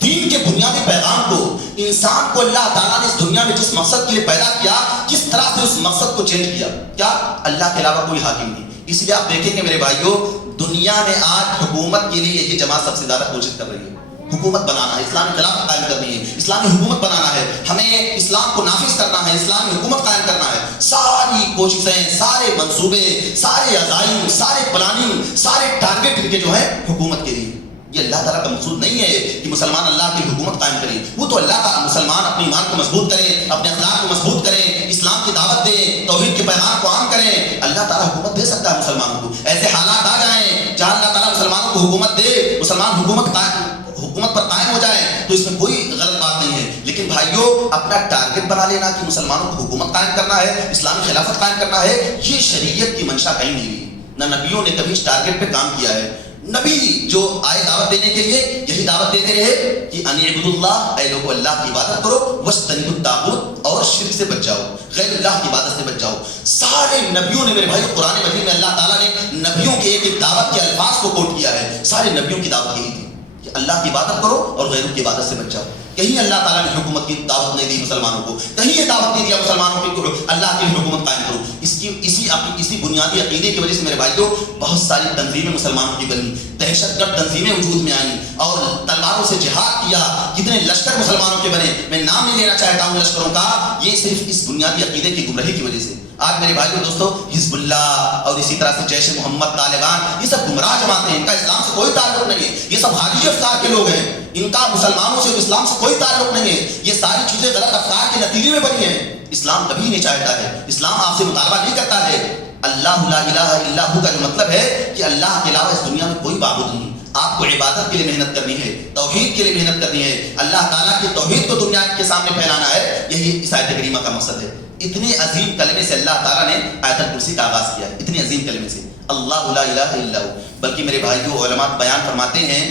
دین کے بنیادی پیغام کو، انسان کو اللہ تعالیٰ نے اس دنیا میں جس مقصد کے لیے پیدا کیا کس طرح سے اس مقصد کو چینج کیا، کیا اللہ کے علاوہ کوئی حاکم نہیں۔ اس لیے آپ دیکھیں کہ میرے بھائیوں دنیا میں آج حکومت کے لیے یہی جماعت سب سے زیادہ کوشش کر رہی ہے، حکومت بنانا ہے، اسلامی خلافت قائم کرنی ہے، اسلامی حکومت بنانا ہے، ہمیں اسلام کو نافذ کرنا ہے، اسلامی حکومت قائم کرنا ہے۔ ساری کوششیں، سارے منصوبے، سارے عزائم، سارے پلاننگ، سارے ٹارگٹ ان کے جو ہیں حکومت کے لیے۔ یہ اللہ تعالیٰ کا مقصود نہیں ہے کہ مسلمان اللہ کی حکومت قائم کریں، وہ تو اللہ تعالیٰ مسلمان اپنے ایمان کو مضبوط کریں، اپنے اخلاق کو مضبوط کریں، اسلام کی دعوت دیں، توحید کے پیغام کو عام کریں، اللہ تعالیٰ حکومت دے سکتا ہے مسلمانوں کو۔ ایسے حالات آ جائیں جہاں اللہ تعالیٰ مسلمانوں کو حکومت دے، مسلمان حکومت پر قائم ہو جائیں تو اس میں کوئی غلط بات نہیں ہے، لیکن بھائیوں اپنا ٹارگٹ بنا لینا کہ مسلمانوں کو حکومت قائم کرنا ہے، اسلامی خلافت قائم کرنا ہے، یہ شریعت کی منشا کہیں نہیں ہوئی، نہ نبیوں نے کبھی اس ٹارگٹ پہ کام کیا ہے۔ نبی جو آئے دعوت دینے کے لیے یہی دعوت دیتے رہے کہ ان اعبدوا اللہ، اے لوگو اللہ کی عبادت کرو، واجتنبوا الطاغوت، اور شرک سے بچ جاؤ، غیر اللہ کی عبادت سے بچ جاؤ۔ سارے نبیوں نے میرے بھائی قرآن مجید میں اللہ تعالیٰ نے نبیوں کے ایک ایک دعوت کے الفاظ کو کوٹ کیا ہے، سارے نبیوں کی دعوت یہی تھی کہ اللہ کی عبادت کرو اور غیروں کی عبادت سے بچ جاؤ۔ کہیں اللہ تعالیٰ نے حکومت کی دعوت نہیں دی مسلمانوں کو، کہیں یہ دعوت نہیں دیا مسلمانوں کو اللہ کی حکومت قائم کرو۔ اسی بنیادی عقیدے کی وجہ سے میرے بھائیوں بہت ساری تنظیمیں مسلمانوں کی بنی، دہشت گرد تنظیمیں وجود میں آئیں اور تلواروں سے جہاد کیا، کتنے لشکر مسلمانوں کے بنے، میں نام نہیں لینا چاہتا ہوں لشکروں کا، یہ صرف اس بنیادی عقیدے کی گمراہی کی وجہ سے۔ آج میرے بھائیوں دوستو حزب اللہ اور اسی طرح سے جیش محمد، طالبان، یہ سب گمراہ جماعتیں ہیں، ان کا اسلام سے کوئی تعلق نہیں ہے، یہ سب حاجی افکار کے لوگ ہیں، ان کا مسلمانوں سے اور اسلام سے کوئی تعلق نہیں ہے، یہ ساری چیزیں غلط افکار کے نتیجے میں بنی ہیں۔ اسلام کبھی نہیں چاہتا ہے، اسلام آپ سے مطالبہ نہیں کرتا ہے اللہ لا الہ الا ہو کا جو مطلب ہے کہ اللہ کے علاوہ اس دنیا میں کوئی معبود نہیں، آپ کو عبادت کے لیے محنت کرنی ہے، توحید کے لیے محنت کرنی ہے، اللہ تعالیٰ کی توحید کو دنیا کے سامنے پھیلانا ہے، یہی اس آیت کریمہ کا مقصد ہے۔ اتنے عظیم کلمے سے اللہ تعالیٰ نے آیت الکرسی کا آغاز کیا ہے، اتنے عظیم کلمے سے اللہ لا الہ الا ہو۔ بلکہ میرے بھائیوں علماء بیان فرماتے ہیں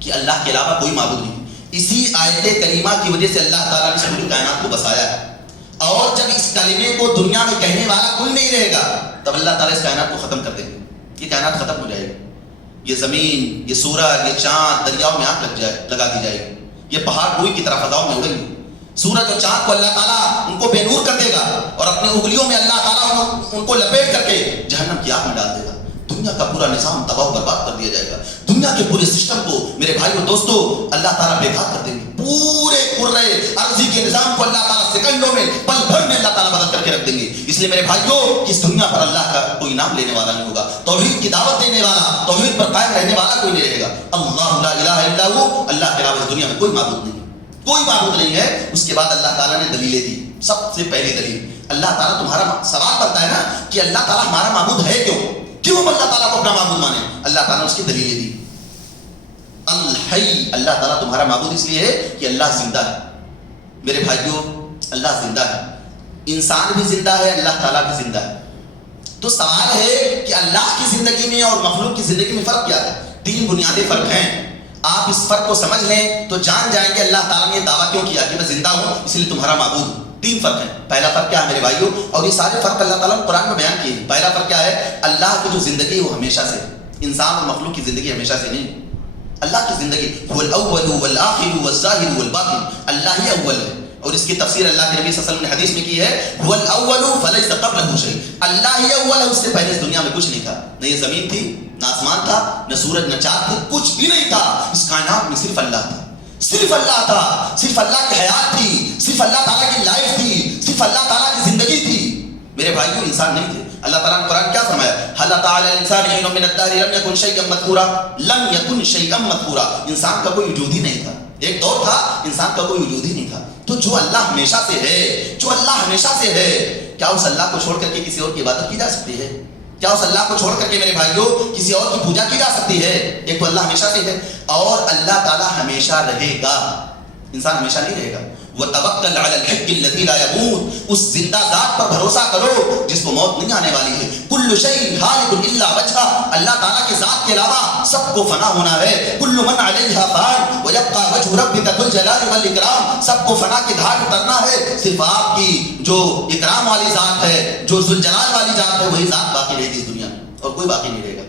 کہ اللہ کے علاوہ کوئی معبود نہیں، اسی آیت کریمہ کی وجہ سے اللہ تعالیٰ نے اس پوری کائنات کو بسایا ہے، اور جب اس کلمے کو دنیا میں کہنے والا کوئی نہیں رہے گا تب اللہ تعالیٰ اس کائنات کو ختم کر دیں گے، یہ کائنات ختم ہو جائے گی، یہ زمین، یہ سورج، یہ چاند، دریاؤں میں آگ لگا دی جائے گی، یہ پہاڑ روئی کی طرح فضاؤں میں اڑیں گے، سورج اور چاند کو اللہ تعالیٰ ان کو بے نور کر دے گا اور اپنے انگلیوں میں اللہ تعالیٰ ان کو لپیٹ کر کے جہنم کی آگ میں ڈال دے گا، دنیا کا پورا نظام تباہ و برباد کر دیا جائے گا، دنیا کے پورے سسٹم کو میرے بھائیوں دوستو اللہ تعالیٰ بیکار کر دیں گے، پورے کرۂ ارضی کے نظام کو اللہ تعالیٰ سیکنڈوں میں پل بھر میں اللہ تعالیٰ بدل کر کے رکھ دیں گے۔ اس لیے میرے بھائیوں اس دنیا پر اللہ کا کوئی نام لینے والا نہیں ہوگا، توحید کی دعوت دینے والا، توحید پر قائم رہنے والا کوئی نہیں رہے گا۔ اللہ لا الہ الا ہو، اللہ کے علاوہ اس دنیا میں کوئی معبود نہیں، کوئی معبود نہیں ہے۔ اس کے بعد اللہ تعالیٰ نے دلیلیں دی، سب سے پہلی دلیل اللہ تعالیٰ، تمہارا سوال بنتا ہے نا کہ اللہ تعالیٰ ہمارا معبود ہے کیوں ہم اللہ تعالیٰ کو اپنا معبود مانے؟ اللہ تعالیٰ نے اس کی دلیلیں دی۔ الحی، اللہ تعالیٰ تمہارا معبود اس لیے ہے کہ اللہ زندہ ہے۔ میرے بھائیوں اللہ زندہ ہے، انسان بھی زندہ ہے، اللہ تعالیٰ بھی زندہ ہے۔ تو سوال ہے کہ اللہ کی زندگی میں اور مخلوق کی زندگی میں فرق کیا ہے؟ تین بنیادی فرق ہیں، آپ اس فرق کو سمجھ لیں تو جان جائیں گے اللہ تعالیٰ نے یہ دعویٰ کیوں کیا کہ میں زندہ ہوں اس لیے تمہارا معبود ہوں۔ تین فرق ہیں۔ پہلا فرق کیا ہے میرے بھائیوں، اور یہ سارے فرق اللہ تعالیٰ نے قرآن میں بیان کیے ہیں۔ پہلا فرق کیا ہے، اللہ کی جو زندگی ہے وہ ہمیشہ سے، انسان اور مخلوق کی زندگی ہمیشہ سے نہیں۔ اللہ کی زندگی هو الاول والآخر والظاہر والباطن، اللہ ہی اول ہے، اور اس کی تفسیر اللہ کے نبی صلی اللہ علیہ وسلم نے حدیث میں کی ہے هو الاول فلیس قبلہ شیء، اللہ ہی اول ہے، اس سے پہلے اس دنیا میں کچھ نہیں تھا، نہ یہ زمین تھی، نہ آسمان تھا، نہ سورج، نہ چاند تھے، کچھ بھی نہیں تھا۔ اس کائنات میں صرف اللہ تھا، صرف اللہ تھا، صرف اللہ کی حیات تھی، صرف اللہ تعالیٰ کی لائف تھی، صرف اللہ تعالیٰ کی زندگی تھی۔ میرے بھائیوں انسان نہیں تھے۔ اللہ تعالیٰ نے قرآن کیا فرمایا، هل أتى على الإنسان حين من الدهر لم يكن شيئا مذكورا، لم يكن شيئا مذكورا، انسان کا کوئی وجود ہی نہیں تھا، ایک دور تھا انسان کا کوئی وجود ہی نہیں تھا۔ تو جو اللہ ہمیشہ سے ہے، جو اللہ ہمیشہ سے ہے، کیا اس اللہ کو چھوڑ کر کے کسی اور کی عبادت کی جا سکتی ہے؟ کیا اس اللہ کو چھوڑ کر کے میرے بھائیوں کسی اور کی پوجا کی جا سکتی ہے؟ ایک تو اللہ ہمیشہ سے ہے، اور اللہ تعالیٰ ہمیشہ رہے گا، انسان ہمیشہ نہیں رہے گا۔ وتوکل علی الحی الذی لا یموت، اس زندہ ذات پر بھروسہ کرو جس کو موت نہیں آنے والی ہے. کل شیء ہالک الا وجہہ، اللہ تعالیٰ کے ذات کے علاوہ سب کو فنا ہونا ہے. کل من علیہا فان ویبقى وجہ ربک ذو الجلال والاکرام، سب کو فنا کی دھار اترنا ہے. صرف آپ کی جو اکرام والی ذات ہے، جو ذو الجلال والی ذات ہے، وہی ذات باقی رہے گی اس دنیا میں، اور کوئی باقی نہیں رہے گا.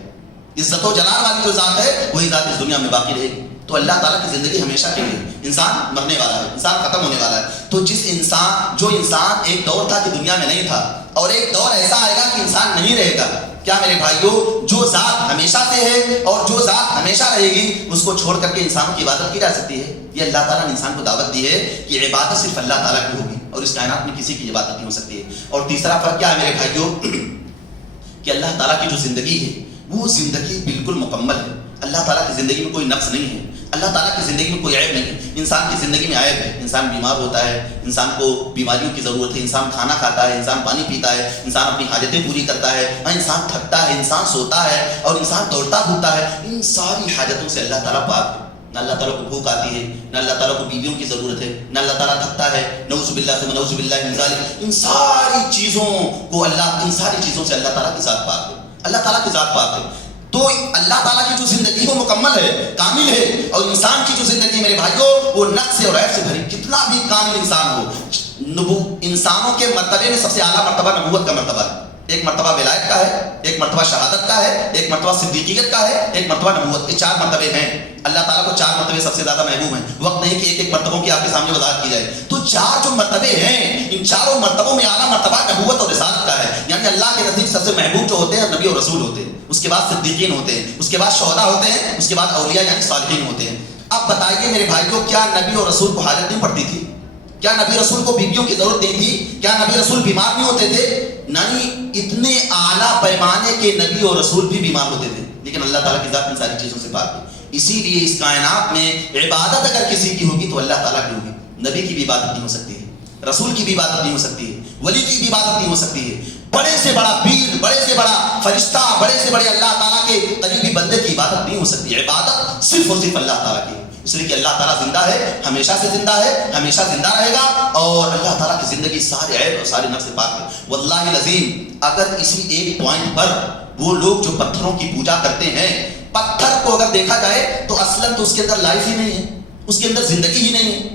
عزت و جلال والی جو ذات ہے وہی ذات اس دنیا میں باقی رہے گی. تو اللہ تعالیٰ کی زندگی ہمیشہ کے لیے، انسان مرنے والا ہے، انسان ختم ہونے والا ہے. تو جو انسان ایک دور تھا کہ دنیا میں نہیں تھا، اور ایک دور ایسا آئے گا کہ انسان نہیں رہے گا. کیا میرے بھائیوں، جو ذات ہمیشہ سے ہے اور جو ذات ہمیشہ رہے گی، اس کو چھوڑ کر کے انسان کی عبادت کی جا سکتی ہے؟ یہ اللہ تعالیٰ نے انسان کو دعوت دی ہے کہ عبادت صرف اللہ تعالیٰ کی ہوگی، اور اس کائنات میں کسی کی عبادت نہیں ہو سکتی ہے. اور تیسرا فرق کیا ہے میرے بھائیوں، کہ اللہ تعالیٰ کی جو زندگی ہے وہ زندگی بالکل مکمل ہے. اللہ تعالیٰ کی زندگی میں کوئی نقص نہیں ہے، اللہ تعالیٰ کی زندگی میں کوئی عیب نہیں ہے. انسان کی زندگی میں عیب ہے، انسان بیمار ہوتا ہے، انسان کو بیماریوں کی ضرورت ہے، انسان کھانا کھاتا ہے، انسان پانی پیتا ہے، انسان اپنی حاجتیں پوری کرتا ہے، انسان تھکتا ہے، انسان سوتا ہے، اور انسان دوڑتا پھرتا ہے. ان ساری حاجتوں سے اللہ تعالیٰ پاک ہے. نہ اللہ تعالیٰ کو بھوک آتی ہے، نہ اللہ تعالیٰ کو بیویوں کی ضرورت ہے، نہ اللہ تعالیٰ تھکتا ہے. نعوذ باللہ ثم نعوذ باللہ من ذالک. ان ساری چیزوں سے اللہ تعالیٰ کی ذات پاک ہے، اللہ تعالیٰ کی ذات پاک ہے. تو اللہ تعالیٰ کی جو زندگی وہ مکمل ہے، کامل ہے. اور انسان کی جو زندگی میرے بھائیوں وہ نقص اور عیب سے بھری. کتنا بھی کامل انسان ہو، انسانوں کے مرتبے میں سب سے اعلیٰ مرتبہ نبوت کا مرتبہ ہے. ایک مرتبہ ولایت کا ہے، ایک مرتبہ شہادت کا ہے، ایک مرتبہ صدیقیت کا ہے، ایک مرتبہ نبوت کے. 4 مرتبے ہیں. اللہ تعالیٰ کو 4 مرتبے سب سے زیادہ محبوب ہیں. وقت نہیں کہ ایک ایک مرتبوں کی آپ کے سامنے وضاحت کی جائے. تو 4 جو مرتبے ہیں، ان چاروں مرتبوں میں اعلیٰ مرتبہ نبوت اور رسالت کا ہے. یعنی اللہ کے نزدیک سب سے محبوب جو ہوتے ہیں نبی اور رسول ہوتے ہیں، اس کے بعد صدیقین ہوتے ہیں، اس کے بعد شہداء ہوتے ہیں، اس کے بعد اولیاء یعنی صالحین ہوتے ہیں. اب بتائیے میرے بھائیوں، کیا نبی اور رسول کو حاجت نہیں پڑتی تھی؟ کیا نبی رسول کو بیویوں کی ضرورت نہیں تھی؟ کیا نبی رسول بیمار نہیں ہوتے تھے؟ نہیں، اتنے اعلیٰ پیمانے کے نبی اور رسول بھی بیمار ہوتے تھے، لیکن اللہ تعالیٰ کی ذات ان ساری چیزوں سے پاک ہے. اسی لیے اس کائنات میں عبادت اگر کسی کی ہوگی تو اللہ تعالیٰ کی ہوگی. نبی کی بھی عبادت نہیں ہو سکتی ہے، رسول کی بھی عبادت نہیں ہو سکتی ہے، ولی کی بھی عبادت نہیں ہو سکتی ہے. بڑے سے بڑا پیر، بڑے سے بڑا فرشتہ، بڑے سے بڑے اللہ تعالیٰ کے قریبی بندے کی عبادت نہیں ہو سکتی. عبادت صرف اور صرف اللہ تعالیٰ کی. اس لیے کہ اللہ تعالیٰ زندہ ہے، ہمیشہ سے زندہ ہے، ہمیشہ زندہ رہے گا. اور اللہ تعالیٰ کی زندگی سارے عیب اور سارے نقص سے پاک ہے. واللہ العظیم، اگر اسی ایک پوائنٹ پر وہ لوگ جو پتھروں کی پوجا کرتے ہیں، پتھر کو اگر دیکھا جائے تو اصلاً تو اس کے اندر لائف ہی نہیں ہے، اس کے اندر زندگی ہی نہیں ہے.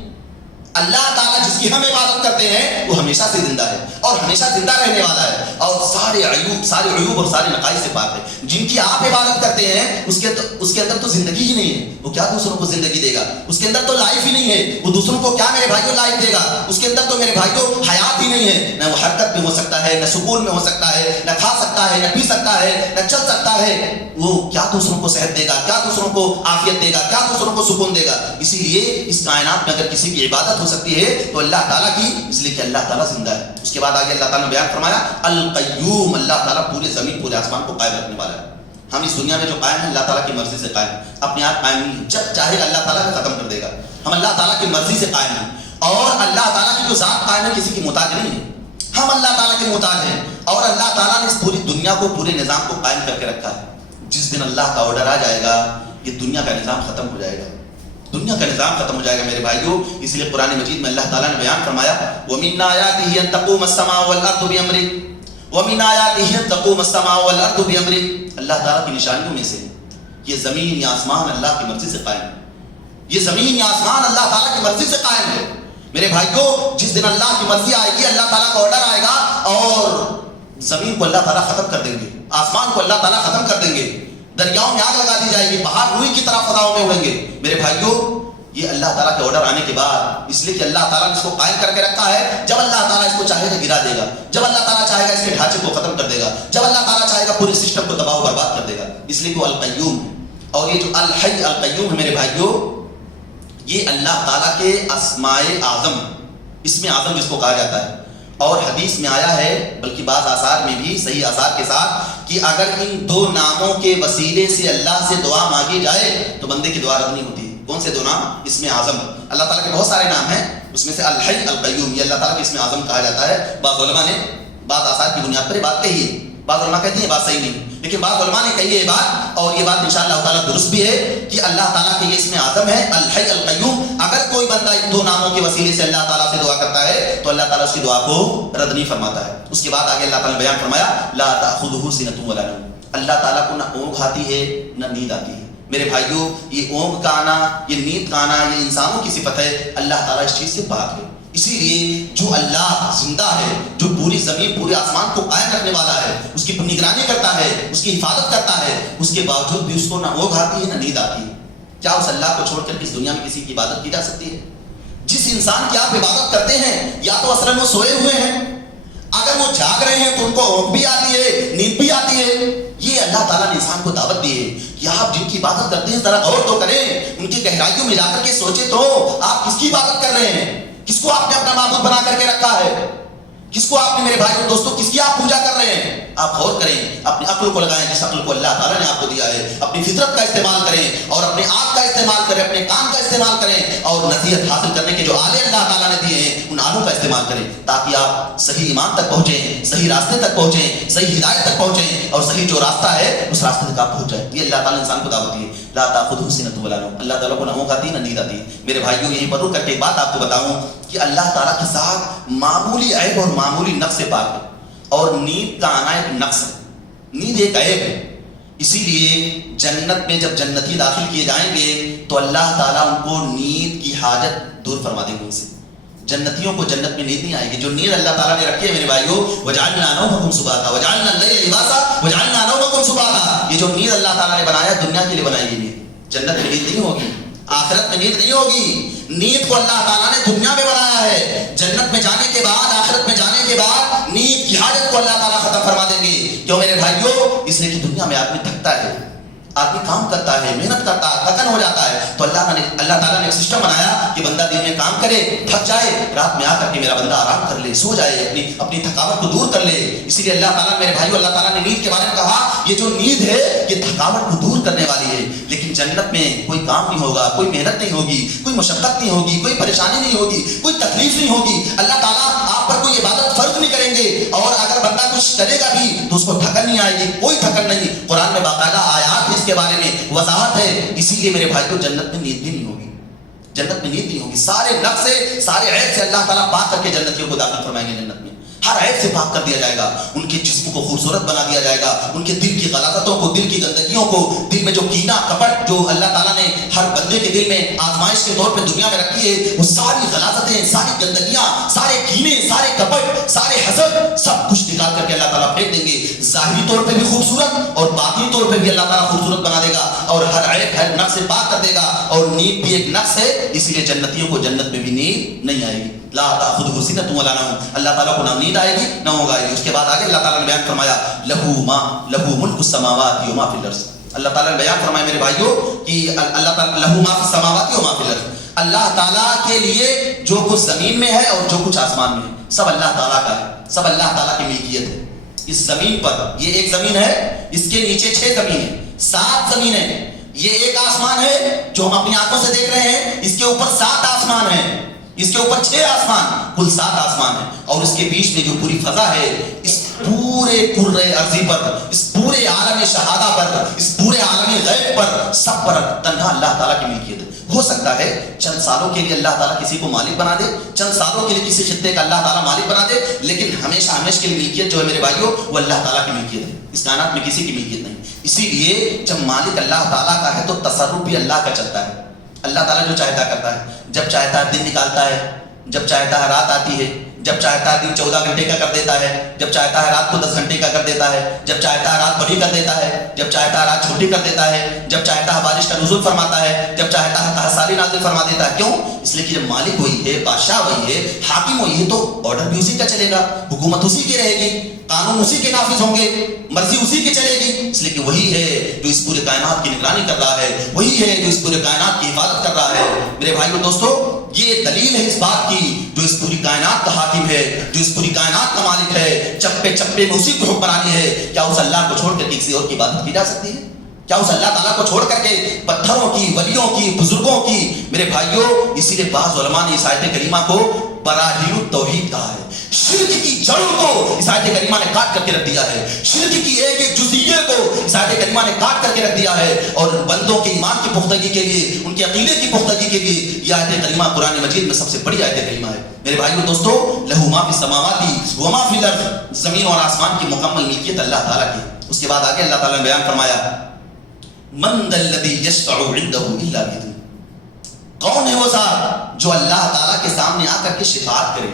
اللہ تعالیٰ جس کی ہم عبادت کرتے ہیں وہ ہمیشہ سے زندہ ہے اور ہمیشہ زندہ رہنے والا ہے، اور سارے عیوب اور سارے نقائص سے پاک ہے. جن کی آپ عبادت کرتے ہیں اس کے اندر تو زندگی ہی نہیں ہے، وہ کیا دوسروں کو زندگی دے گا؟ اس کے اندر تو لائف ہی نہیں ہے، وہ دوسروں کو کیا میرے بھائیوں لائف دے گا؟ اس کے اندر تو میرے بھائیوں حیات ہی نہیں ہے. نہ وہ حرکت میں ہو سکتا ہے، نہ سکون میں ہو سکتا ہے، نہ کھا سکتا ہے، نہ پی سکتا ہے، نہ چل سکتا ہے. وہ کیا دوسروں کو صحت دے گا؟ کیا دوسروں کو عافیت دے گا؟ کیا دوسروں کو سکون دے گا؟ اسی لیے اس کائنات میں اگر کسی کی عبادت ہو سکتی ہے تو اللہ تعالیٰ کی، اس لیے کہ اللہ تعالیٰ زندہ ہے. اس کے بعد آگے اللہ تعالیٰ نے بیان فرمایا القیوم، اللہ تعالیٰ پورے زمین پورے آسمان کو قائم رکھنے والا ہے. ہم اس دنیا میں جو قائم ہیں اللہ تعالیٰ کی مرضی سے قائم، اپنے آپ قائم نہیں ہے. جب چاہے اللہ تعالیٰ کو ختم کر دے گا. ہم اللہ تعالیٰ کی مرضی سے قائم ہیں، اور اللہ تعالیٰ کی جو ذات قائم ہے کسی کی محتاج نہیں ہے. ہم اللہ تعالیٰ کے محتاج ہیں، اور اللہ تعالیٰ نے اس پوری دنیا کو، پورے نظام کو قائم کر کے رکھا ہے. جس دن اللہ کا آرڈر آ جائے گا یہ دنیا کا نظام ختم ہو جائے گا، دنیا کا نظام ختم ہو جائے گا میرے بھائیوں. اس لیے قرآن مجید میں اللہ تعالیٰ نے بیان فرمایا وَمِنْ آيَاتِهِ أَن تَقُومَ السَّمَاءُ وَالْأَرْضُ بِأَمْرِهِ وَمِنْ آيَاتِهِ أَن تَقُومَ السَّمَاءُ وَالْأَرْضُ بِأَمْرِهِ. اللہ تعالیٰ کی نشانیوں میں سے یہ زمین یا آسمان اللہ کی مرضی سے قائم ہے. یہ زمین یا آسمان اللہ تعالیٰ کی مرضی سے قائم ہے میرے بھائیوں. جس دن اللہ کی مرضی آئے گی، اللہ تعالیٰ کا آرڈر آئے گا، اور زمین کو اللہ تعالیٰ ختم کر دیں گے، آسمان کو اللہ تعالیٰ ختم کر دیں گے، دریاؤں میں آگ لگا دی جائے گی، پہاڑ روئی کی طرح فضاؤں میں اڑیں گے میرے بھائیوں. یہ اللہ تعالیٰ کے آرڈر آنے کے بعد، اس لیے کہ اللہ تعالیٰ نے اس کو قائم کر کے رکھا ہے. جب اللہ تعالیٰ اس کو چاہے گا گرا دے گا، جب اللہ تعالیٰ چاہے گا اس کے ڈھانچے کو ختم کر دے گا، جب اللہ تعالیٰ چاہے گا پورے سسٹم کو تباہ و برباد کر دے گا. اس لیے وہ القیوم ہے. اور یہ جو الحی القیوم ہے میرے بھائیوں، یہ اللہ تعالیٰ کے اسماء اعظم، اسم اعظم جس کو کہا جاتا ہے. اور حدیث میں آیا ہے، بلکہ بعض آثار میں بھی صحیح آثار کے ساتھ، کہ اگر ان 2 ناموں کے وسیلے سے اللہ سے دعا مانگی جائے تو بندے کی دعا رد نہیں ہوتی. کون سے 2 نام؟ اسم اعظم. اللہ تعالیٰ کے بہت سارے نام ہیں، اس میں سے الحی القیوم یہ اللہ تعالیٰ کے اسم اعظم کہا جاتا ہے. بعض علماء نے بعض آثار کی بنیاد پر یہ بات کہی ہے بعض علماء کہتے ہیں یہ بات صحیح نہیں، لیکن بعض علماء نے کہی ہے یہ بات، اور یہ بات انشاءاللہ تعالیٰ درست بھی ہے کہ اللہ تعالیٰ کے یہ اسم اعظم ہے الحی القیوم. اگر کوئی بندہ ان دو ناموں کے وسیلے سے اللہ تعالیٰ سے دعا کرتا ہے تو اللہ تعالیٰ اس کی دعا کو رد نہیں فرماتا ہے. اس کے بعد آگے اللہ تعالیٰ نے بیان فرمایا لا تأخذہ سنۃ ولا نوم. اللہ تعالیٰ کو نہ اونگ آتی ہے نہ نیند آتی ہے. میرے بھائیوں یہ اونگ کا آنا، یہ نیند کا آنا، یہ انسانوں کی صفت ہے. اللہ تعالیٰ اس چیز سے پاک ہے. اسی لیے جو اللہ زندہ ہے، جو پوری زمین پورے آسمان کو قائم رکھنے والا ہے، اس کی نگرانی کرتا ہے، اس کی حفاظت کرتا ہے، اس کے باوجود بھی اس کو نہ اونگ آتی ہے نہ نیند آتی ہے. کیا اس اللہ کو چھوڑ کر اس دنیا میں کسی کی عبادت کی جا سکتی ہے؟ جس انسان کی آپ عبادت کرتے ہیں یا تو اصلاً وہ سوئے ہوئے ہیں، اگر وہ جاگ رہے ہیں تو ان کو اونگ بھی آتی ہے، نیند بھی آتی ہے. یہ اللہ تعالیٰ نے انسان کو دعوت دی ہے کہ آپ جن کی عبادت کرتے ہیں ذرا غور تو کریں، ان کی گہرائیوں میں جا کر کے سوچیں تو آپ کس کی عبادت کر رہے ہیں، کس کو آپ نے اپنا معبود بنا کر کے رکھا ہے، کس کو آپ نے میرے بھائی اور دوستوں کس کی آپ پوجا کر رہے ہیں. آپ غور کریں، اپنی عقل کو لگائیں جس عقل کو اللہ تعالیٰ نے آپ کو دیا ہے، اپنی فطرت کا استعمال کریں اور اپنے آپ کا استعمال کریں، اپنے کام کا استعمال کریں اور نصیحت حاصل کرنے کے جو آلے اللہ تعالیٰ نے دیے ہیں ان آلوں کا استعمال کریں تاکہ آپ صحیح ایمان تک پہنچیں، صحیح راستے تک پہنچیں، صحیح ہدایت تک پہنچیں اور صحیح جو راستہ ہے اس راستے تک آپ پہنچ جائیں. یہ اللہ تعالیٰ نے انسان کو دعوت دی ہے. لا تأخذہ سنۃ ولا نوم. اللہ تعالیٰ کو نہ اونگ آتی نہ نیند آتی. میرے بھائیوں یہیں پر رک کر کے ایک بات آپ کو بتاؤں کہ اللہ تعالیٰ کے ساتھ معمولی عیب اور معمولی نقص سے پاک ہے، اور نیند کا آنا ایک نقص ہے. نیند ایک عیب ہے. اسی لیے جنت میں جب جنتی داخل کیے جائیں گے تو اللہ تعالیٰ ان کو نیند کی حاجت دور فرما دیں گے. ان سے جنتیوں کو جنت میں نیند نہیں آئے گی. جو نیند اللہ تعالیٰ نے رکھی ہے میرے بھائیوں وَجَعَلْنَا نَوْمَكُمْ سُبَاتًا وَجَعَلْنَا اللَّيْلَ لِبَاسًا وَجَعَلْنَا نَوْمَكُمْ سُبَاتًا. یہ جو نیند اللہ تعالیٰ نے بنایا دنیا کے لیے بنائی گئی نیند. جنت میں نیند نہیں ہوگی، آخرت میں نیند نہیں ہوگی. نیند کو اللہ تعالیٰ نے دنیا میں بنایا ہے. جنت میں جانے کے بعد، آخرت میں جانے کے بعد نیند کی حاجت کو اللہ تعالیٰ ختم فرما دیں گے. کیوں میرے بھائیوں؟ اس لیے کہ دنیا میں آدمی تھکتا ہے، آدمی کام کرتا ہے، محنت کرتا ہے، تھکن ہو جاتا ہے، تو اللہ تعالیٰ نے ایک سسٹم بنایا کہ بندہ دن میں کام کرے، تھک جائے، رات میں آ کر کے میرا بندہ آرام کر لے، سو جائے، اپنی تھکاوٹ کو دور کر لے. اسی لیے اللہ تعالیٰ میرے بھائیوں اللہ تعالیٰ نے نیند کے بارے میں کہا یہ جو نیند ہے یہ تھکاوٹ کو دور کرنے والی ہے. لیکن جنت میں کوئی کام نہیں ہوگا، کوئی محنت نہیں ہوگی، کوئی مشقت نہیں ہوگی، کوئی پریشانی نہیں ہوگی، کوئی تکلیف نہیں ہوگی. اللہ تعالیٰ آپ پر کوئی عبادت فرض نہیں کریں گے، اور اگر بندہ کچھ کرے گا بھی تو اس کو تھکن نہیں آئے گی، کوئی تھکن نہیں. قرآن میں باقاعدہ آیات اس کے بارے میں وضاحت ہے. اسی لیے میرے بھائیوں جنت میں نیند بھی نہیں ہوگی، جنت میں نیند نہیں ہوگی. سارے نقص سے، سارے عیب سے اللہ تعالیٰ پاک کر کے جنتیوں کو داخل فرمائیں گے. جنت میں ہر عیب سے پاک کر دیا جائے گا، ان کے جسم کو خوبصورت بنا دیا جائے گا، ان کے دل کی غلاظتوں کو، دل کی گندگیوں کو، دل میں جو کینہ کپٹ جو اللہ تعالیٰ نے ہر بندے کے دل میں آزمائش کے طور پہ دنیا میں رکھی ہے، وہ ساری غلاظتیں، ساری گندگیاں، سارے کینے، سارے کپٹ، سارے حسد سب کچھ نکال کر کے اللہ تعالیٰ پھینک دیں گے. ظاہری طور پہ بھی خوبصورت اور باطنی طور پہ بھی اللہ تعالیٰ خوبصورت بنا دے گا، اور ہر عیب ہر نقص سے پاک کر دے گا. اور نیند بھی ایک نقص ہے، اس لیے جنتیوں کو جنت میں بھی نیند نہیں آئے گی. لا تأخذہ سنۃ ولا نوم. اللہ تعالیٰ کو نہ نیند آئے گی نہ اونگ آئے گی. اس کے بعد آگے اللہ تعالیٰ نے بیان فرمایا لہ ملک السماوات وما فی الارض. اللہ تعالیٰ نے بیان فرمایا میرے بھائیوں کہ اللہ تعالیٰ لہ ما فی السماوات وما فی الارض. اللہ تعالیٰ کے لیے جو کچھ زمین میں ہے اور جو کچھ آسمان میں ہے سب اللہ تعالیٰ کا ہے، سب اللہ تعالیٰ کی ملکیت ہے. اس زمین پر یہ ایک زمین ہے، اس کے نیچے 6 زمینیں، 7 زمینیں، یہ ایک آسمان ہے جو ہم اپنی آنکھوں سے دیکھ رہے ہیں، اس کے اوپر 7 آسمان ہیں، اس کے اوپر 6 آسمان، کل 7 آسمان ہیں. اور اس کے بیچ میں جو پوری فضا ہے، اس پورے کرۂ ارضی پر، اس پورے عالم شہادہ پر، اس پورے عالم غیب پر، سب پر تنہا اللہ تعالیٰ کی ملکیت ہے. ہو سکتا ہے چند سالوں کے لیے اللہ تعالیٰ کسی کو مالک بنا دے، چند سالوں کے لیے کسی خطے کا اللہ تعالیٰ مالک بنا دے، لیکن ہمیشہ ہمیشہ کی ملکیت جو ہے میرے بھائیوں وہ اللہ تعالیٰ کی ملکیت ہے. اس کائنات میں کسی کی ملکیت نہیں. اسی لیے جب مالک اللہ تعالیٰ کا ہے تو تصرف بھی اللہ کا چلتا ہے. اللہ تعالیٰ جو چاہتا کرتا ہے، جب چاہتا ہے دن نکالتا ہے، جب چاہتا ہے رات آتی ہے، جب چاہتا ہے دن 14 گھنٹے کا کر دیتا ہے، جب چاہتا ہے رات کو 10 گھنٹے کا کر دیتا ہے، جب چاہتا ہے رات بڑی کر دیتا ہے، جب چاہتا ہے رات چھوٹی کر دیتا ہے، جب چاہتا ہے بارش کا نزول فرماتا ہے، جب چاہتا ہے تحساری نازل فرما دیتا ہے. کیوں؟ اس لیے کہ جب مالک وہی ہے، بادشاہ وہی ہے، حاکم وہی ہے، تو آرڈر بھی اسی کا چلے گا، حکومت اسی کی رہے گی، قانون اسی کے نافذ ہوں گے، مرضی اسی کی چلے گی. اس لیے کہ وہی ہے جو اس پورے کائنات کی نگرانی کر رہا ہے، وہی ہے جو اس پورے کائنات کی حفاظت کر رہا ہے. میرے بھائیو دوستو یہ دلیل ہے اس بات کی جو اس پوری کائنات کا حاکم ہے، جو اس پوری کائنات کا مالک ہے، چپے چپے میں اسی کو حکمرانی ہے. کیا اس اللہ کو چھوڑ کر کسی اور کی عبادت کی جا سکتی ہے؟ کیا اس اللہ تعالیٰ کو چھوڑ کر کے پتھروں کی، ولیوں کی، بزرگوں کی؟ میرے بھائیوں، اسی لیے بعض علماء نے اس آیت کریمہ کو براہین التوحید کہا ہے۔ شرک کی جڑوں کو اس آیت کریمہ نے کاٹ کر کے رکھ دیا ہے، شرک کی ایک ایک جزئیے کو اس آیت کریمہ نے کاٹ کر کے رکھ دیا ہے، اور بندوں کے ایمان کی پختگی کے لیے، ان کے عقیدے کی پختگی کے لیے یہ آیت کریمہ قرآن مجید میں سب سے بڑی آیت کریمہ ہے۔ میرے بھائیوں دوستو، لہو ما فی السماوات و ما فی الارض، زمین اور آسمان کی مکمل ملکیت اللہ تعالیٰ کی۔ اس کے بعد آگے اللہ تعالیٰ نے بیان فرمایا، من ذا الذی یشفع عنده الا باذنہ، کون ہے وہ ذات جو اللہ تعالیٰ کے سامنے آ کر کے شفاعت کرے،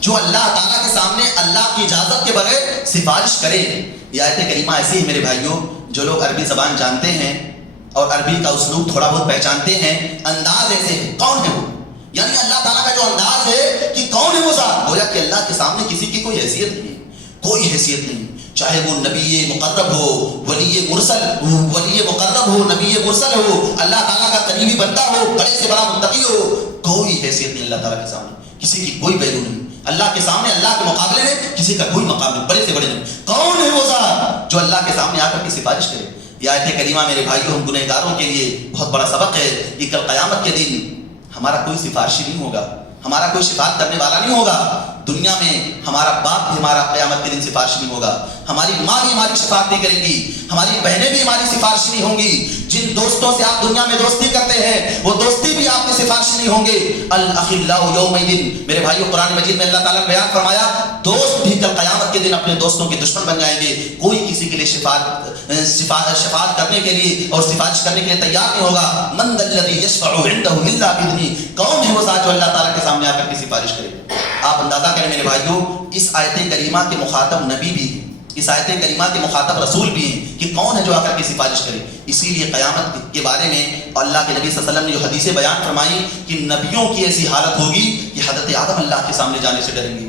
جو اللہ تعالیٰ کے سامنے اللہ کی اجازت کے بغیر سفارش کرے؟ یہ آیت کریمہ ایسی ہے میرے بھائیوں، جو لوگ عربی زبان جانتے ہیں اور عربی کا اسلوب تھوڑا بہت پہچانتے ہیں، انداز ایسے ہے، کون ہے وہ؟ یعنی اللہ تعالیٰ کا جو انداز ہے کہ کون ہے وہ ذات، گویا کہ اللہ کے سامنے کسی کی کوئی حیثیت نہیں ہے، کوئی حیثیت نہیں، چاہے وہ نبی مقرب ہو، ولی مقرب ہو، نبی مرسل ہو، اللہ تعالیٰ کا قریبی بندہ ہو، بڑے سے بڑا متقی ہو، کوئی حیثیت نہیں اللہ تعالیٰ کے سامنے، کسی کی کوئی ویلیو نہیں اللہ کے سامنے، اللہ کے مقابلے میں کسی کا کوئی مقام نہیں، بڑے سے بڑے نہیں۔ کون ہے وہ ذات جو اللہ کے سامنے آ کر کے سفارش کرے؟ یہ آیت کریمہ میرے بھائیوں، ہم گنہگاروں کے لیے بہت بڑا سبق ہے کہ کل قیامت کے دن ہمارا کوئی سفارشی نہیں ہوگا، ہمارا کوئی شفاعت کرنے والا نہیں ہوگا۔ دنیا میں ہمارا باپ بھی ہمارا قیامت کے دن سفارشی نہیں ہوگا، ہماری ماں بھی ہماری شفاعت نہیں کریں گی، ہماری بہنیں بھی ہماری سفارشی نہیں ہوں گی۔ جن دوستوں سے آپ دنیا میں دوستی کرتے ہیں وہ دوستی بھی آپ کی سفارشی نہیں ہوں گے۔ الاخلاء یومئذ، میرے بھائیوں قرآن مجید میں اللہ تعالیٰ نے بیان فرمایا، دوست بھی کل قیامت کے دن اپنے دوستوں کے دشمن بن جائیں گے۔ کوئی کسی کے لیے شفاعت کرنے کے لیے اور سفارش کرنے کے لیے تیار نہیں ہوگا۔ من ذا الذی یشفع عنده الا باذنہ، کون ہے وہ ذات جو اللہ تعالیٰ کے سامنے آ کر کے سفارش کرے؟ آپ اندازہ کریں میرے بھائیوں، اس آیت کریمہ کے مخاطب نبی بھی ہیں، اس آیت کریمہ کے مخاطب رسول بھی ہیں کہ کون ہے جو آ کر کے سفارش کرے۔ اسی لیے قیامت کے بارے میں اللہ کے نبی صلی اللہ علیہ وسلم نے جو حدیثیں بیان فرمائی کہ نبیوں کی ایسی حالت ہوگی کہ حضرت آدم اللہ کے سامنے جانے سے ڈریں گے،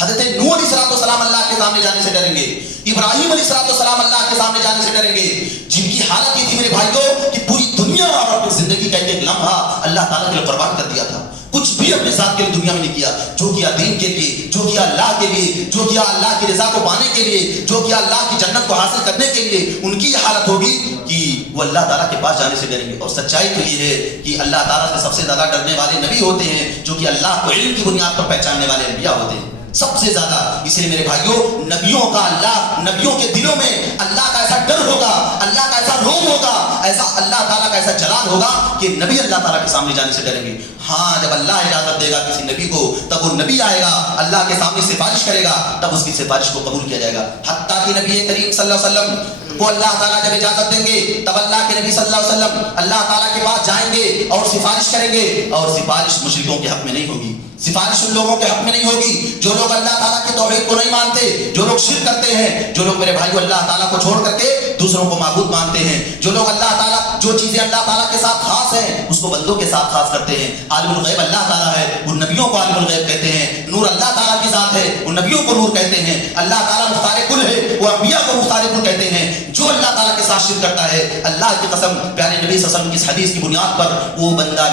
حضرت نوح علیہ السلام اللہ کے سامنے جانے سے ڈریں گے، ابراہیم علیہ السلام اللہ کے سامنے جانے سے ڈریں گے، جن کی حالت یہ تھی میرے بھائیوں کہ پوری دنیا اور اپنی زندگی کا ایک لمحہ اللہ تعالیٰ کے لیے قربان کر دیا تھا، کچھ بھی اپنے ذات کے لیے دنیا میں نہیں کیا، جو کیا دین کے لیے، جو کیا اللہ کے لیے، جو کیا اللہ کی رضا کو پانے کے لیے، جو کیا اللہ کی جنت کو حاصل کرنے کے لیے، ان کی یہ حالت ہوگی کہ وہ اللہ تعالیٰ کے پاس جانے سے ڈریں گے۔ اور سچائی تو یہ ہے کہ اللہ تعالیٰ سے سب سے زیادہ ڈرنے والے نبی ہوتے ہیں، جو کہ اللہ کو علم کی بنیاد پر پہچاننے والے انبیاء ہوتے ہیں سب سے زیادہ۔ اس لیے میرے بھائیوں، نبیوں کا اللہ، نبیوں کے دلوں میں اللہ کا ایسا ڈر ہوگا، اللہ کا ایسا روب ہوگا، ایسا اللہ تعالیٰ کا ایسا جلال ہوگا کہ نبی اللہ تعالیٰ کے سامنے جانے سے ڈریں گے۔ ہاں، جب اللہ اجازت دے گا کسی نبی کو، تب وہ نبی آئے گا، اللہ کے سامنے سفارش کرے گا، تب اس کی سفارش کو قبول کیا جائے گا۔ حتیٰ کہ نبی کریم صلی اللہ علیہ وسلم کو اللہ تعالیٰ جب اجازت دیں گے، تب اللہ کے نبی صلی اللہ علیہ وسلم اللہ تعالیٰ کے پاس جائیں گے اور سفارش کریں گے، اور سفارش مشرکوں کے حق میں نہیں ہوگی، سفارش ان لوگوں کے حق میں نہیں ہوگی جو لوگ اللہ تعالیٰ کے توحید کو نہیں مانتے، جو لوگ شرک کرتے ہیں، جو لوگ میرے بھائیو اللہ تعالیٰ کو چھوڑ کر کے دوسروں کو معبود مانتے ہیں، جو لوگ اللہ تعالیٰ، جو چیزیں اللہ تعالیٰ کے ساتھ خاص ہیں اس کو بندوں کے ساتھ خاص کرتے ہیں۔ عالم الغیب اللہ تعالیٰ ہے، ان نبیوں کو عالم الغیب کہتے ہیں۔ نور اللہ تعالیٰ کی ذات ہے، ان نبیوں کو نور کہتے ہیں۔ اللہ تعالیٰ مختار کل ہے، وہ انبیاء کو مختار کل کہتے ہیں۔ جو اللہ تعالیٰ کے ساتھ شرک کرتا ہے، اللہ کی قسم پیارے نبی صلی اللہ علیہ وسلم کی اس حدیث کی بنیاد پر وہ بندہ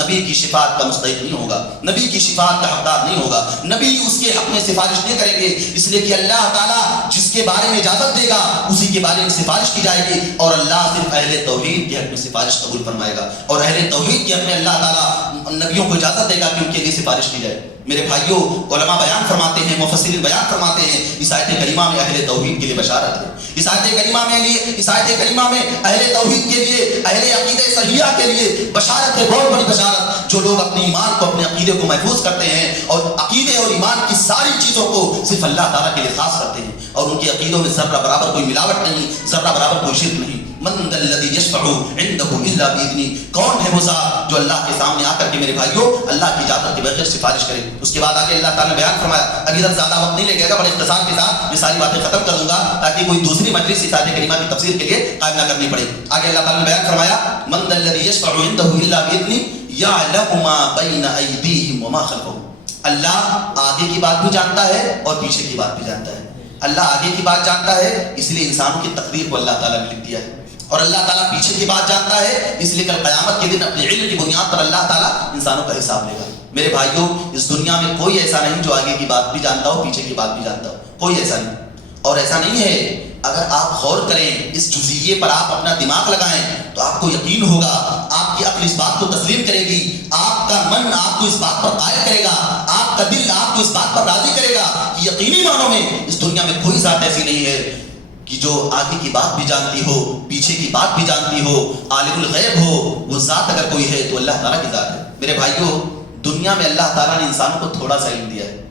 نبی کی شفاعت کا مستحق نہیں ہوگا، نبی کی شفاعت کا حقدار نہیں ہوگا، نبی اس کے حق میں سفارش نہیں کریں گے، اس لیے کہ اللہ تعالیٰ جس کے بارے میں اجازت دے گا اسی کے بارے میں سفارش کی جائے گی، اور اللہ صرف اہل توحید کے حق میں سفارش قبول فرمائے گا، اور اہل توحید کے حق میں اللہ تعالیٰ نبیوں کو اجازت دے گا کہ ان کے لیے سفارش کی جائے۔ میرے بھائیوں، علماء بیان فرماتے ہیں، مفسرین بیان فرماتے ہیں، اس آیت کریمہ میں اہل توحید کے لیے بشارت ہے۔ اس آیت کریمہ میں اہل توحید کے لیے، اہل عقیدہ صحیحہ کے لیے بشارت ہے، بہت بڑی بشارت۔ جو لوگ اپنے ایمان کو، اپنے عقیدے کو محفوظ کرتے ہیں اور عقیدے اور ایمان کی ساری چیزوں کو صرف اللہ تعالیٰ کے لیے خاص کرتے ہیں، اور ان کے عقیدوں میں ذرہ برابر کوئی ملاوٹ نہیں، ذرہ برابر کوئی شرک نہیں۔ من ذا الذی یشفع عنده الا باذنہ، کون ہے وہ ذات جو اللہ کے سامنے آ کر کے میرے بھائیوں اللہ کی اجازت کے بغیر سفارش کرے۔ اس کے بعد آگے اللہ تعالیٰ نے بیان فرمایا، ابھی ادھر زیادہ وقت نہیں لگے گا، بڑے اختصار کے ساتھ یہ ساری باتیں ختم کر دوں گا تاکہ کوئی دوسری مجلس اس آیت کریمہ کی تفسیر کے لیے قائم نہ کرنی پڑے۔ آگے اللہ تعالیٰ نے بیان فرمایا، من ذا الذی یشفع عنده الا باذنہ یعلم ما بین ایدیہم وما خلفہم، اللہ آگے کی بات بھی جانتا ہے اور پیچھے کی بات بھی جانتا ہے۔ اللہ آگے کی بات جانتا ہے، اس لیے انسانوں کی تقدیر کو اللہ تعالیٰ نے لکھ دیا ہے، اور اللہ تعالیٰ پیچھے کی بات جانتا ہے، اس لیے کل قیامت کے دن اپنے علم کی بنیاد پر اللہ تعالیٰ انسانوں کا حساب لے گا۔ میرے بھائیوں، اس دنیا میں کوئی ایسا نہیں جو آگے کی بات بھی جانتا ہو، پیچھے کی بات بھی جانتا ہو، کوئی ایسا نہیں۔ اور ایسا نہیں ہے اگر آپ غور کریں اس جزئیے پر، آپ اپنا دماغ لگائیں تو آپ کو یقین ہوگا، آپ کی عقل اس بات کو تسلیم کرے گی، آپ کا من آپ کو اس بات پر قائل کرے گا، آپ کا دل آپ کو اس بات پر راضی کرے گا کہ یقینی معنوں میں اس دنیا میں کوئی ذات ایسی نہیں ہے کہ جو آگے کی بات بھی جانتی ہو، پیچھے کی بات بھی جانتی ہو، عالم الغیب ہو۔ وہ ذات اگر کوئی ہے تو اللہ تعالیٰ کی ذات ہے۔ میرے بھائیوں، دنیا میں اللہ تعالیٰ نے انسانوں کو تھوڑا سا علم دیا ہے۔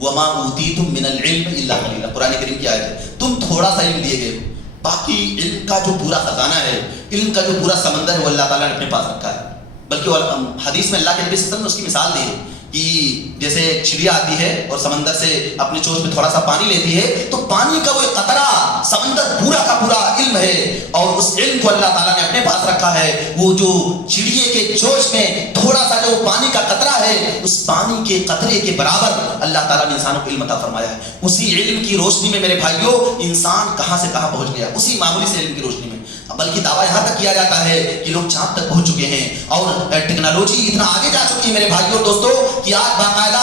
وَمَا أُوتِيتُم مِّنَ الْعِلْمِ إِلَّا قَلِيلًا، قرآن کریم کی آیت ہے، تم تھوڑا سا علم دیے گئے ہو، باقی علم کا جو پورا خزانہ ہے، علم کا جو پورا سمندر ہے، وہ اللہ تعالیٰ نے اپنے پاس رکھا ہے۔ بلکہ حدیث میں اللہ کے نبی صلی اللہ علیہ وسلم نے اس کی مثال دی ہے کہ جیسے چڑیا آتی ہے اور سمندر سے اپنی چونچ میں تھوڑا سا پانی لیتی ہے، تو پانی کا وہ ایک قطرہ سمندر پورا کا پورا علم ہے، اور اس علم کو اللہ تعالیٰ نے اپنے پاس رکھا ہے۔ وہ جو چڑیے کے چونچ میں تھوڑا سا جو پانی کا قطرہ ہے، اس پانی کے قطرے کے برابر اللہ تعالیٰ نے انسانوں کو علم عطا فرمایا ہے۔ اسی علم کی روشنی میں میرے بھائیوں انسان کہاں سے کہاں پہنچ گیا، اسی معمولی سے علم کی روشنی میں۔ بلکہ دعویٰ یہاں تک کیا جاتا ہے کہ لوگ چاند تک پہنچ چکے ہیں، اور ٹیکنالوجی اتنا آگے جا چکی ہے میرے بھائیوں دوستوں کہ آج باقاعدہ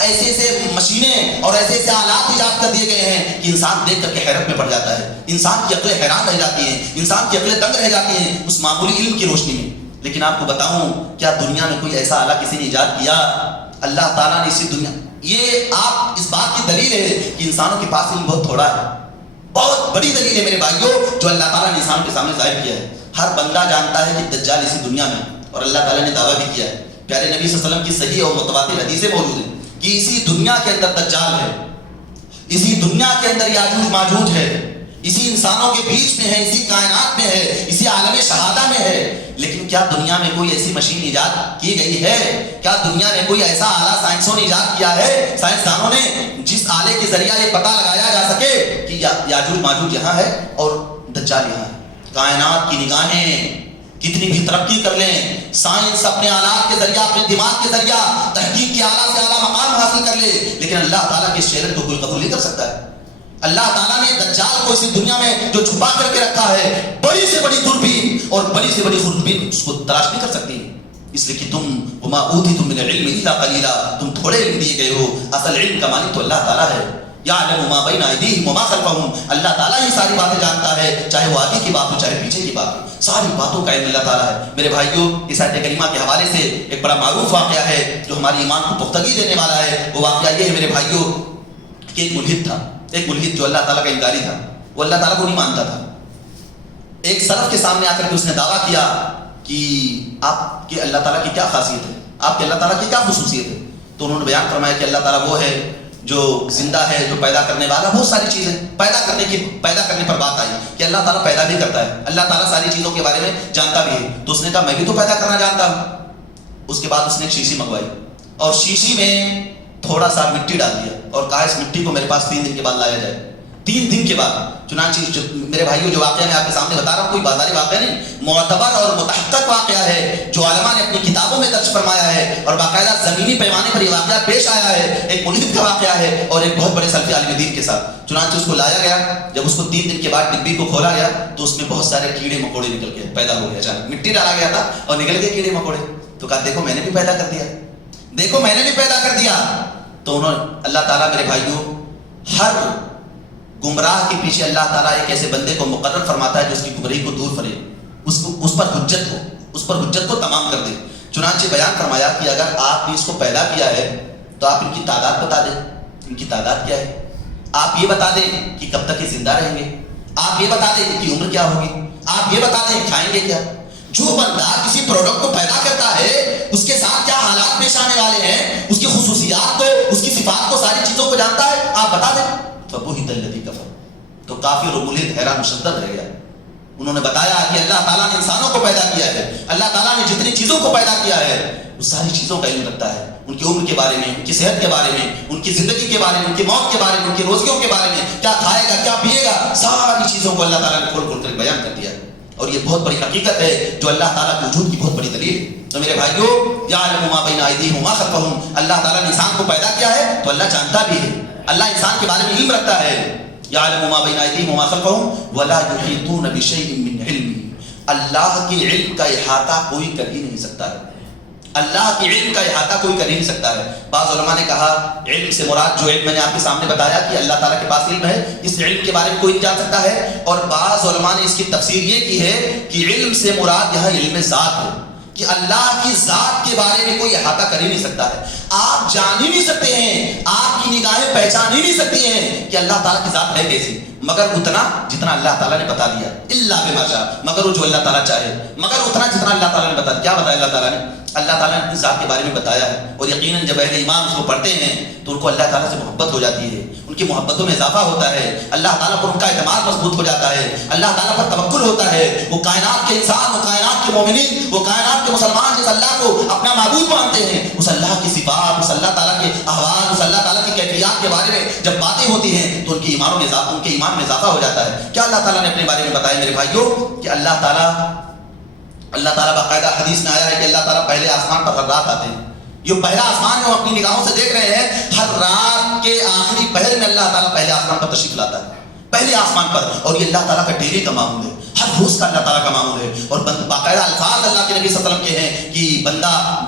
ایسے ایسے مشینیں اور ایسے ایسے آلات ایجاد کر دیے گئے ہیں کہ انسان دیکھ کر کے حیرت میں پڑ جاتا ہے، انسان کی عقلیں حیران رہ جاتی ہیں، انسان کی عقلیں دنگ رہ جاتی ہیں اس معمولی علم کی روشنی میں۔ لیکن آپ کو بتاؤں، کیا دنیا میں کوئی ایسا آلہ کسی نے ایجاد کیا؟ اللہ تعالیٰ نے اسی دنیا، یہ آپ اس بات کی دلیل ہے کہ انسانوں کے پاس علم بہت تھوڑا ہے، بہت بڑی دلیل ہے میرے بھائیوں جو اللہ تعالیٰ نے انسان کے سامنے ظاہر کیا ہے۔ ہر بندہ جانتا ہے کہ دجال اسی دنیا میں، اور اللہ تعالیٰ نے دعویٰ بھی کیا ہے، پیارے نبی صلی اللہ علیہ وسلم کی صحیح اور متواتر حدیثیں موجود ہیں کہ اسی دنیا کے اندر دجال ہے، اسی دنیا کے اندر یاجوج ماجوج ہے، اسی انسانوں کے بیچ میں ہے، اسی کائنات میں ہے، اسی عالم شہادہ میں ہے۔ لیکن کیا دنیا میں کوئی ایسی مشین ایجاد کی گئی ہے؟ کیا دنیا میں کوئی ایسا آلہ سائنسوں نے ایجاد کیا ہے، سائنسدانوں نے، جس آلے کے ذریعہ یہ پتہ لگایا جا سکے کہ یاجوج ماجوج یہاں ہے اور دجال یہاں ہے؟ کائنات کی نگاہیں کتنی بھی ترقی کر لیں، سائنس اپنے آلات کے ذریعہ، اپنے دماغ کے ذریعہ تحقیق کے اعلیٰ سے اعلیٰ مقام حاصل کر لے، لیکن اللہ تعالیٰ کے چیلنج کو کوئی قبول نہیں کر سکتا ہے۔ اللہ تعالیٰ نے دجال کو اسی دنیا میں جو چھپا کر کے رکھا ہے، بڑی سے بڑی دوربین اور بڑی سے بڑی خوردبین اس کو تلاش نہیں کر سکتی، اس لیے کہ تم وما اوتیتم من العلم الا قلیلا، تم تھوڑے علم دیے گئے ہو۔ اصل علم کا مالک تو اللہ تعالیٰ ہے۔ یعلم ما بین ایدیہم وما خلفہم، اللہ تعالیٰ ہی ساری باتیں جانتا ہے، چاہے وہ آگے کی بات ہو چاہے پیچھے کی بات ہو، ساری باتوں کا علم اللہ تعالیٰ ہے۔ میرے بھائیوں، اس آیت کریمہ کے حوالے سے ایک بڑا معروف واقعہ ہے جو ہماری ایمان کو پختگی دینے والا ہے۔ وہ واقعہ یہ ہے میرے بھائیوں کہ ایک ملحد تھا، ایک ملحد جو اللہ تعالیٰ کا انکاری تھا، وہ اللہ تعالیٰ کو نہیں مانتا تھا۔ ایک سلف کے سامنے آ کر کے اس نے دعویٰ کیا کہ آپ کے اللہ تعالیٰ کی کیا خاصیت ہے، آپ کے اللہ تعالیٰ کی کیا خصوصیت ہے؟ تو انہوں نے بیان فرمایا کہ اللہ تعالیٰ وہ ہے جو زندہ ہے، جو پیدا کرنے والا، بہت ساری چیزیں پیدا کرنے پر بات آئی کہ اللہ تعالیٰ پیدا بھی کرتا ہے، اللہ تعالیٰ ساری چیزوں کے بارے میں جانتا بھی ہے۔ تو اس نے کہا میں بھی تو پیدا کرنا جانتا ہوں۔ اس کے بعد اس نے ایک شیشی منگوائی اور شیشی میں تھوڑا سا مٹی ڈال دیا اور کہا اس مٹی کو میرے پاس 3 دن کے بعد لایا جائے۔ 3 دن کے بعد چنانچہ میرے بھائیوں جو واقعہ میں آپ کے سامنے بتا رہا ہوں کوئی بازاری واقعہ نہیں، معتبر اور متحقق واقعہ ہے جو علماء نے اپنی کتابوں میں درج فرمایا ہے، اور باقاعدہ زمینی پیمانے پر یہ واقعہ پیش آیا ہے۔ ایک ملحد کا واقعہ ہے اور ایک بہت بڑے سلفی عالم دین کے ساتھ۔ چنانچہ اس کو لایا گیا، جب اس کو 3 دن کے بعد ڈبی کو کھولا گیا تو اس میں بہت سارے کیڑے مکوڑے نکل کے پیدا ہو گئے۔ اچانک مٹی ڈالا گیا تھا اور نکل گئے کیڑے مکوڑے، تو کہا دیکھو میں نے بھی پیدا کر دیا، دیکھو میں نے بھی پیدا کر دیا۔ تو انہوں اللہ تعالیٰ میرے بھائیوں ہر گمراہ کے پیچھے اللہ تعالیٰ ایک ایسے بندے کو مقرر فرماتا ہے جو اس کی گمراہی کو دور کرے، اس پر حجت کو تمام کر دے۔ چنانچہ بیان فرمایا کہ اگر آپ نے اس کو پیدا کیا ہے تو آپ ان کی تعداد بتا دیں، ان کی تعداد کیا ہے، آپ یہ بتا دیں کہ کب تک یہ زندہ رہیں گے، آپ یہ بتا دیں ان کی عمر کیا ہوگی، آپ یہ بتا دیں کھائیں گے کیا۔ جو بندہ کسی پروڈکٹ کو پیدا کرتا ہے اس کے ساتھ کیا حالات پیش آنے والے ہیں، اس کی خصوصیات کو، اس کی صفات کو، ساری چیزوں کو جانتا ہے، آپ بتا دیں۔ فَبُهِتَ الَّذِي كَفَرَ، تو کافر و ملحد حیران مشدد رہ گیا۔ انہوں نے بتایا کہ اللہ تعالیٰ نے انسانوں کو پیدا کیا ہے، اللہ تعالیٰ نے جتنی چیزوں کو پیدا کیا ہے وہ ساری چیزوں کا علم رکھتا ہے، ان کی عمر کے بارے میں، ان کی صحت کے بارے میں، ان کی زندگی کے بارے میں، ان کی موت کے بارے میں، ان کی روزیوں کے بارے میں، کیا کھائے گا کیا پیے گا، ساری چیزوں کو اللہ تعالیٰ نے کھول کھول کر بیان کر دیا۔ اور یہ بہت بڑی حقیقت ہے جو اللہ تعالیٰ کے وجود کی بہت بڑی دلیل ہے۔ تو میرے بھائیو، یعلم ما بین ایدیہم وما خلفہم، اللہ تعالیٰ نے انسان کو پیدا کیا ہے تو اللہ جانتا بھی ہے، اللہ انسان کے بارے میں علم رکھتا ہے۔ یعلم ما بین ایدیہم وما خلفہم ولا یحیطون بشیء من علمہ، اللہ کے علم کا احاطہ کوئی کر ہی نہیں سکتا ہے، اللہ کے علم کا احاطہ کوئی کر ہی نہیں سکتا ہے. بعض علماء نے کہا علم سے مراد جو علم میں نے آپ کے سامنے بتایا کہ اللہ تعالیٰ کے پاس علم ہے، اس علم کے بارے میں کوئی نہیں جان سکتا ہے. اور بعض علماء نے اس کی تفسیر یہ کی ہے کہ علم سے مراد یہاں علم ذات ہے، کہ اللہ کی ذات کے بارے میں کوئی احاطہ کر ہی نہیں سکتا ہے. آپ جان ہی نہیں سکتے ہیں، آپ کی نگاہیں پہچان ہی نہیں سکتی ہیں کہ اللہ تعالیٰ کی ذات ہے کیسی، مگر اتنا جتنا اللہ تعالیٰ نے بتا دیا. الا بما شاء، مگر وہ جو اللہ تعالیٰ چاہے، مگر اتنا جتنا اللہ تعالیٰ نے بتا دیا. کیا بتایا اللہ تعالیٰ نے؟ اللہ تعالیٰ نے اپنی ذات کے بارے میں بتایا ہے. اور یقیناً جب اہل ایمان اس کو پڑھتے ہیں تو ان کو اللہ تعالیٰ سے محبت ہو جاتی ہے، ان کی محبتوں میں اضافہ ہوتا ہے، اللہ تعالیٰ پر ان کا اعتماد مضبوط ہو جاتا ہے، اللہ تعالیٰ پر توکل ہوتا ہے. وہ کائنات کے انسان، وہ کائنات کے مومنین، وہ کائنات کے مسلمان جس اللہ کو اپنا معبود مانتے ہیں، اس اللہ کی صفات، اس اللہ تعالیٰ کے احوال، اس اللہ تعالیٰ کی کیفیات کے بارے میں جب باتیں ہوتی ہیں تو ان کے ایمان میں اضافہ ہو جاتا ہے. کیا اللہ تعالیٰ نے اپنے بارے میں بتایا میرے بھائیوں؟ کہ اللہ تعالیٰ باقاعدہ حدیث میں آیا ہے کہ اللہ تعالیٰ پہلے آسمان پر ہر رات آتے ہیں. یہ پہلا آسمان جو اپنی نگاہوں سے دیکھ رہے ہیں، ہر رات کے آخری پہر میں اللہ تعالیٰ پہلے آسمان پر تشریف لاتا ہے، پہلے آسمان پر. اور یہ اللہ تعالیٰ کا ڈیلی کا معمول ہے، ہر روز کا اللہ تعالیٰ کا معمول ہے. اور باقاعدہ الفاظ اللہ کے نبی صلی اللہ علیہ وسلم کے ہیں کہ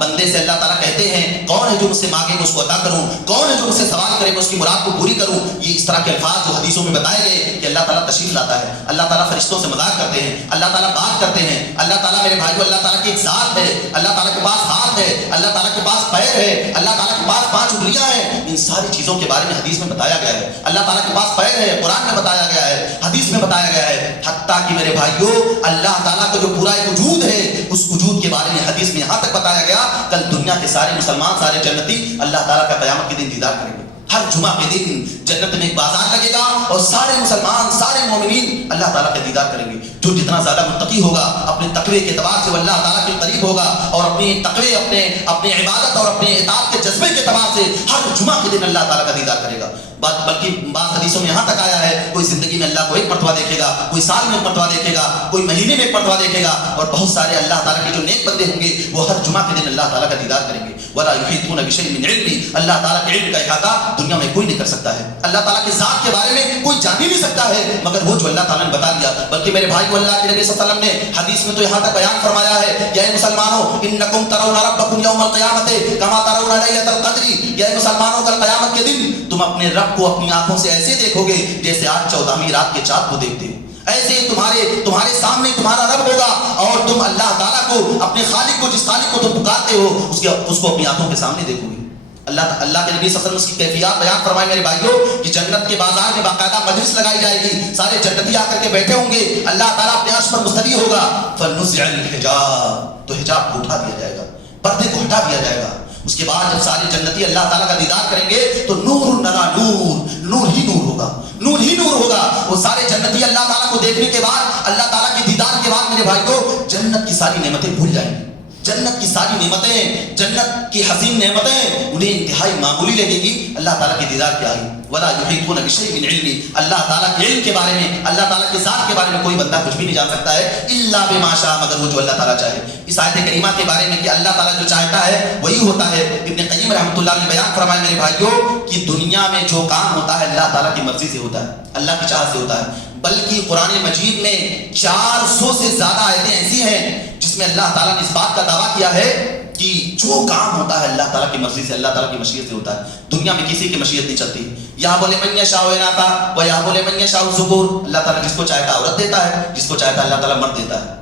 بندے سے اللہ تعالیٰ کہتے ہیں کون ہے جو مجھ سے مانگے میں اس کو عطا کروں، کون ہے جو مجھ سے سوال کرے میں اس کی مراد کو پوری کروں. یہ اس طرح کے الفاظ جو حدیثوں میں بتائے گئے کہ اللہ تعالیٰ تشریف لاتا ہے، اللہ تعالیٰ فرشتوں سے مذاق کرتے ہیں، اللہ تعالیٰ بات کرتے ہیں. اللہ تعالیٰ میرے بھائیو اللہ تعالیٰ کی ایک ذات ہے، اللہ تعالیٰ کے پاس ہاتھ ہے، اللہ تعالیٰ کے پاس پیر ہے، اللہ تعالیٰ کے پاس 5 انگلیاں ہیں. ان ساری چیزوں کے بارے میں حدیث میں بتایا گیا ہے. اللہ تعالیٰ کے پاس پیر ہے، قرآن میں بتایا گیا ہے، حدیث میں بتایا گیا ہے. حتیٰ کہ میرے بھائیو اللہ تعالیٰ کا جو پورا ایک وجود ہے، اس وجود کے بارے میں حدیث میں یہاں تک بتایا گیا کل دنیا کے سارے مسلمان، سارے جنتی اللہ تعالیٰ کا قیامت کے دن دیدار کریں گے. ہر جمعہ کے دن جنت میں ایک بازار لگے گا اور سارے مسلمان، سارے مومنین اللہ تعالیٰ کا دیدار کریں گے. جو جتنا زیادہ متقی ہوگا اپنے تقوی کے اعتبار سے وہ اللہ تعالیٰ کے قریب ہوگا، اور اپنی تقوی، اپنے عبادت اور اپنے اطاعت کے جذبے کے اعتبار سے ہر جمعہ کے دن اللہ تعالیٰ کا دیدار کرے گا. بلکہ بعض حدیثوں میں یہاں تک آیا ہے کوئی زندگی میں اللہ کو 1 مرتبہ دیکھے گا، کوئی سال میں 1 مرتبہ دیکھے گا، کوئی مہینے میں 1 مرتبہ دیکھے گا. اور بہت سارے اللہ تعالیٰ کے جو نیک بندے ہوں گے وہ ہر جمعہ کے دن اللہ تعالیٰ کا دیدار کریں گے. وَلَا يُحِيطُونَ بِشَيْءٍ مِّنْ عِلْمِهِ، اللہ تعالیٰ کے علم کا احاطہ دنیا میں کوئی نہیں کر سکتا ہے. اللہ تعالیٰ کی ذات کے بارے میں کوئی جان ہی نہیں سکتا ہے مگر وہ جو اللہ تعالیٰ نے بتا دیا. بلکہ میرے بھائی کو اللہ کے نبی صلی اللہ علیہ وسلم نے حدیث میں تو یہاں تک بیان فرمایا ہے کہ اے مسلمانوں انکم ترون ربکم یوم القیامت کما ترون لیلۃ القدر، کہ اے مسلمانوں کل قیامت کے دن تم اپنے رب کو اپنی آنکھوں سے ایسے دیکھو گے جیسے آج 14ویں رات کے چاند کو دیکھتے ہو. ایسے تمہارے سامنے تمہارا رب ہوگا اور تم اللہ تعالیٰ کو، اپنے خالق کو، جس خالق کو تم پکارتے ہو اس کو اپنی آنکھوں کے سامنے دیکھو گے. اللہ کے نبی صلی اللہ علیہ وسلم اس کی کیفیات بیان فرمائے میرے بھائیوں کہ جنت کے بازار میں باقاعدہ مجلس لگائی جائے گی، سارے جنتی آ کر کے بیٹھے ہوں گے، اللہ تعالیٰ اپنے عرش پر مستوی ہوگا. فنزع الحجاب، تو حجاب کو اٹھا دیا جائے گا، پردے کو ہٹا دیا جائے گا. اس کے بعد جب سارے جنتی اللہ تعالیٰ کا دیدار کریں گے تو نور نرا نور ہی نور ہوگا، نور ہی نور ہوگا. وہ سارے جنتی اللہ تعالیٰ کو دیکھنے کے بعد، اللہ تعالیٰ کے دیدار کے بعد میرے بھائیوں جنت کی ساری نعمتیں بھول جائیں گے. جنت کی ساری نعمتیں، جنت کی حسین نعمتیں انہیں انتہائی معمولی لگے گی اللہ تعالیٰ کے دیدار کے آگے. ولا یحیطون بشیء من علمہ، اللہ تعالیٰ کے علم کے بارے میں، اللہ تعالیٰ کی ذات کے بارے میں کوئی بندہ کچھ بھی نہیں جان سکتا ہے الا بما شاء، مگر وہ جو اللہ تعالیٰ چاہے. اس آیت کریمہ کے بارے میں کہ اللہ تعالیٰ جو چاہتا ہے وہی ہوتا ہے، ابن قیم رحمۃ اللہ نے بیان فرمایا میرے بھائیوں کہ دنیا میں جو کام ہوتا ہے اللہ تعالیٰ کی مرضی سے ہوتا ہے، اللہ کی چاہت سے ہوتا ہے. بلکہ قرآن مجید میں 400 سے زیادہ آیتیں ایسی ہیں جس میں اللہ تعالیٰ نے اس بات کا دعویٰ کیا ہے کہ جو کام ہوتا ہے اللہ تعالیٰ کی مرضی سے، اللہ تعالیٰ کی مشیت سے ہوتا ہے. دنیا میں کسی کی مشیت نہیں چلتی. یا بولے من یشاء اناثا و یا بولے من یشاء الذکور، اللہ تعالیٰ جس کو چاہتا ہے عورت دیتا ہے، جس کو چاہتا ہے اللہ تعالیٰ مرد دیتا ہے.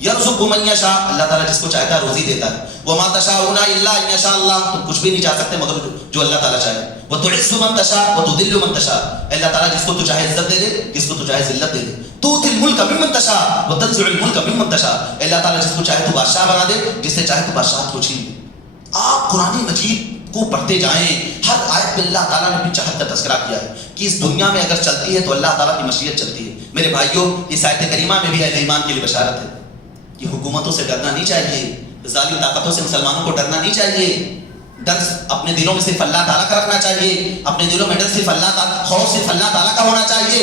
یرزق من یشاء، اللہ تعالیٰ جس کو چاہتا ہے روزی دیتا ہے. وما تشاءون الا ان یشاء اللہ، تم کچھ بھی نہیں چاہ سکتے مگر جو اللہ تعالیٰ چاہے. وتعز من تشاء وتذل من تشاء، اللہ تعالیٰ جس کو تو چاہے عزت دے دے، جس کو تو چاہے ذلت دے دے. تؤتی الملک ممن تشاء وتنزع الملک ممن تشاء، اللہ تعالیٰ جس کو چاہے تو بادشاہ بنا دے، جس سے چاہے تو بادشاہت کو چھین دے. آپ قرآن مجید کو پڑھتے جائیں، ہر آیت میں اللہ تعالیٰ نے اپنی چاہت کا تذکرہ کیا ہے کہ اس دنیا میں اگر چلتی ہے تو اللہ تعالیٰ کی مشیت چلتی ہے. میرے بھائیوں اس آیت کریمہ میں بھی اہل ایمان کے لیے بشارت ہے کہ حکومتوں سے ڈرنا نہیں چاہیے، ظالم طاقتوں سے مسلمانوں کو ڈرنا نہیں چاہیے. ڈر اپنے دلوں میں صرف اللہ تعالیٰ کا رکھنا چاہیے، اپنے دلوں میں ڈر صرف اللہ کا، خوف صرف اللہ تعالیٰ کا ہونا چاہیے.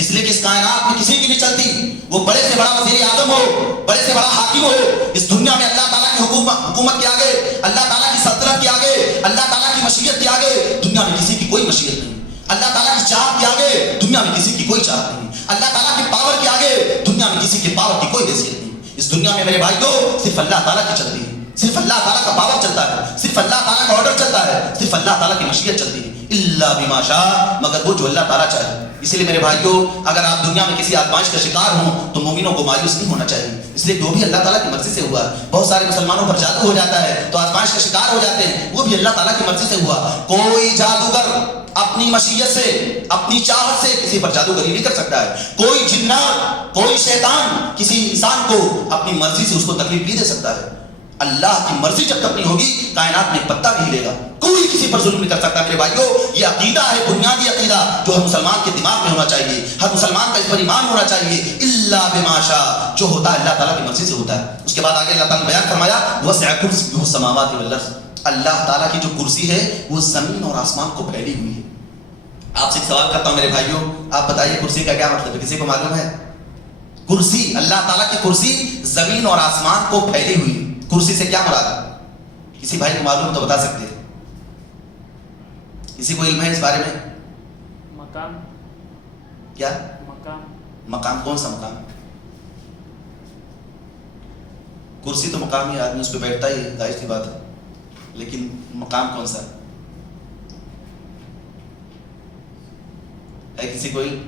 اس لیے کہ اس کائنات میں کسی کی نہیں چلتی، وہ بڑے سے بڑا وزیر اعظم ہو، بڑے سے بڑا حاکم ہو، اس دنیا میں اللہ تعالیٰ کی حکومت کے آگے، اللہ تعالیٰ کی سلطنت کے آگے، اللہ تعالیٰ کی مشیت کے آگے دنیا میں کسی کی کوئی مشیت نہیں. اللہ تعالیٰ کی چاہت کے آگے دنیا میں کسی کی کوئی چاہت نہیں. اللہ تعالیٰ کی پاور کے آگے دنیا میں کسی کی پاور کی کوئی حیثیت نہیں. اس دنیا میں میرے بھائیوں صرف اللہ تعالیٰ کی چلتی ہے. صرف اللہ تعالیٰ کا پاور چلتا ہے، صرف اللہ تعالیٰ کا آرڈر چلتا ہے، صرف اللہ تعالیٰ کی مشیت چلتی ہے، الا بما شاء، مگر وہ جو اللہ تعالیٰ چاہے۔ اسی لیے میرے بھائیوں، اگر آپ دنیا میں کسی آزمائش کا شکار ہوں تو مومنوں کو مایوس نہیں ہونا چاہیے، اس لیے جو بھی اللہ تعالیٰ کی مرضی سے ہوا۔ بہت سارے مسلمانوں پر جادو ہو جاتا ہے تو آزمائش کا شکار ہو جاتے ہیں، وہ بھی اللہ تعالیٰ کی مرضی سے ہوا۔ کوئی جادوگر اپنی مشیت سے، اپنی چاہت سے کسی پر جادوگری نہیں کر سکتا ہے۔ کوئی جنات، کوئی شیطان کسی انسان کو اپنی مرضی سے اس کو تکلیف نہیں دے سکتا ہے۔ اللہ کی مرضی جب تک نہیں ہوگی کائنات میں ایک پتا بھی ہلے گا، کوئی کسی پر ظلم نہیں کر سکتا۔ میرے بھائیوں، یہ عقیدہ ہے، بنیادی عقیدہ جو ہر مسلمان کے دماغ میں ہونا چاہیے، ہر مسلمان کا اس پر ایمان ہونا چاہیے۔ الا بما شاء، جو ہوتا ہے اللہ تعالیٰ کی مرضی سے ہوتا ہے۔ اس کے بعد آگے اللہ تعالیٰ نے بیان فرمایا وسع کرسیہ السماوات والارض، اللہ تعالیٰ کی جو کرسی ہے وہ زمین اور آسمان کو پھیلی ہوئی ہے۔ آپ سے ایک سوال کرتا ہوں میرے بھائیوں، آپ بتائیے کرسی کا کیا مطلب ہے؟ کسی کو معلوم ہے؟ کرسی، اللہ تعالیٰ کی کرسی زمین اور آسمان کو پھیلی ہوئی ہے۔ کرسی سے کیا مراد ہے؟ کسی بھائی کو معلوم تو بتا سکتے ہیں؟ کسی کو علم ہے اس بارے میں؟ مقام۔ کیا مقام؟ مقام کون سا مقام؟ کرسی تو مقام ہی، آدمی اس پہ بیٹھتا ہی ہے، ظاہر سی بات ہے، لیکن مقام کون سا ہے کسی کو علم؟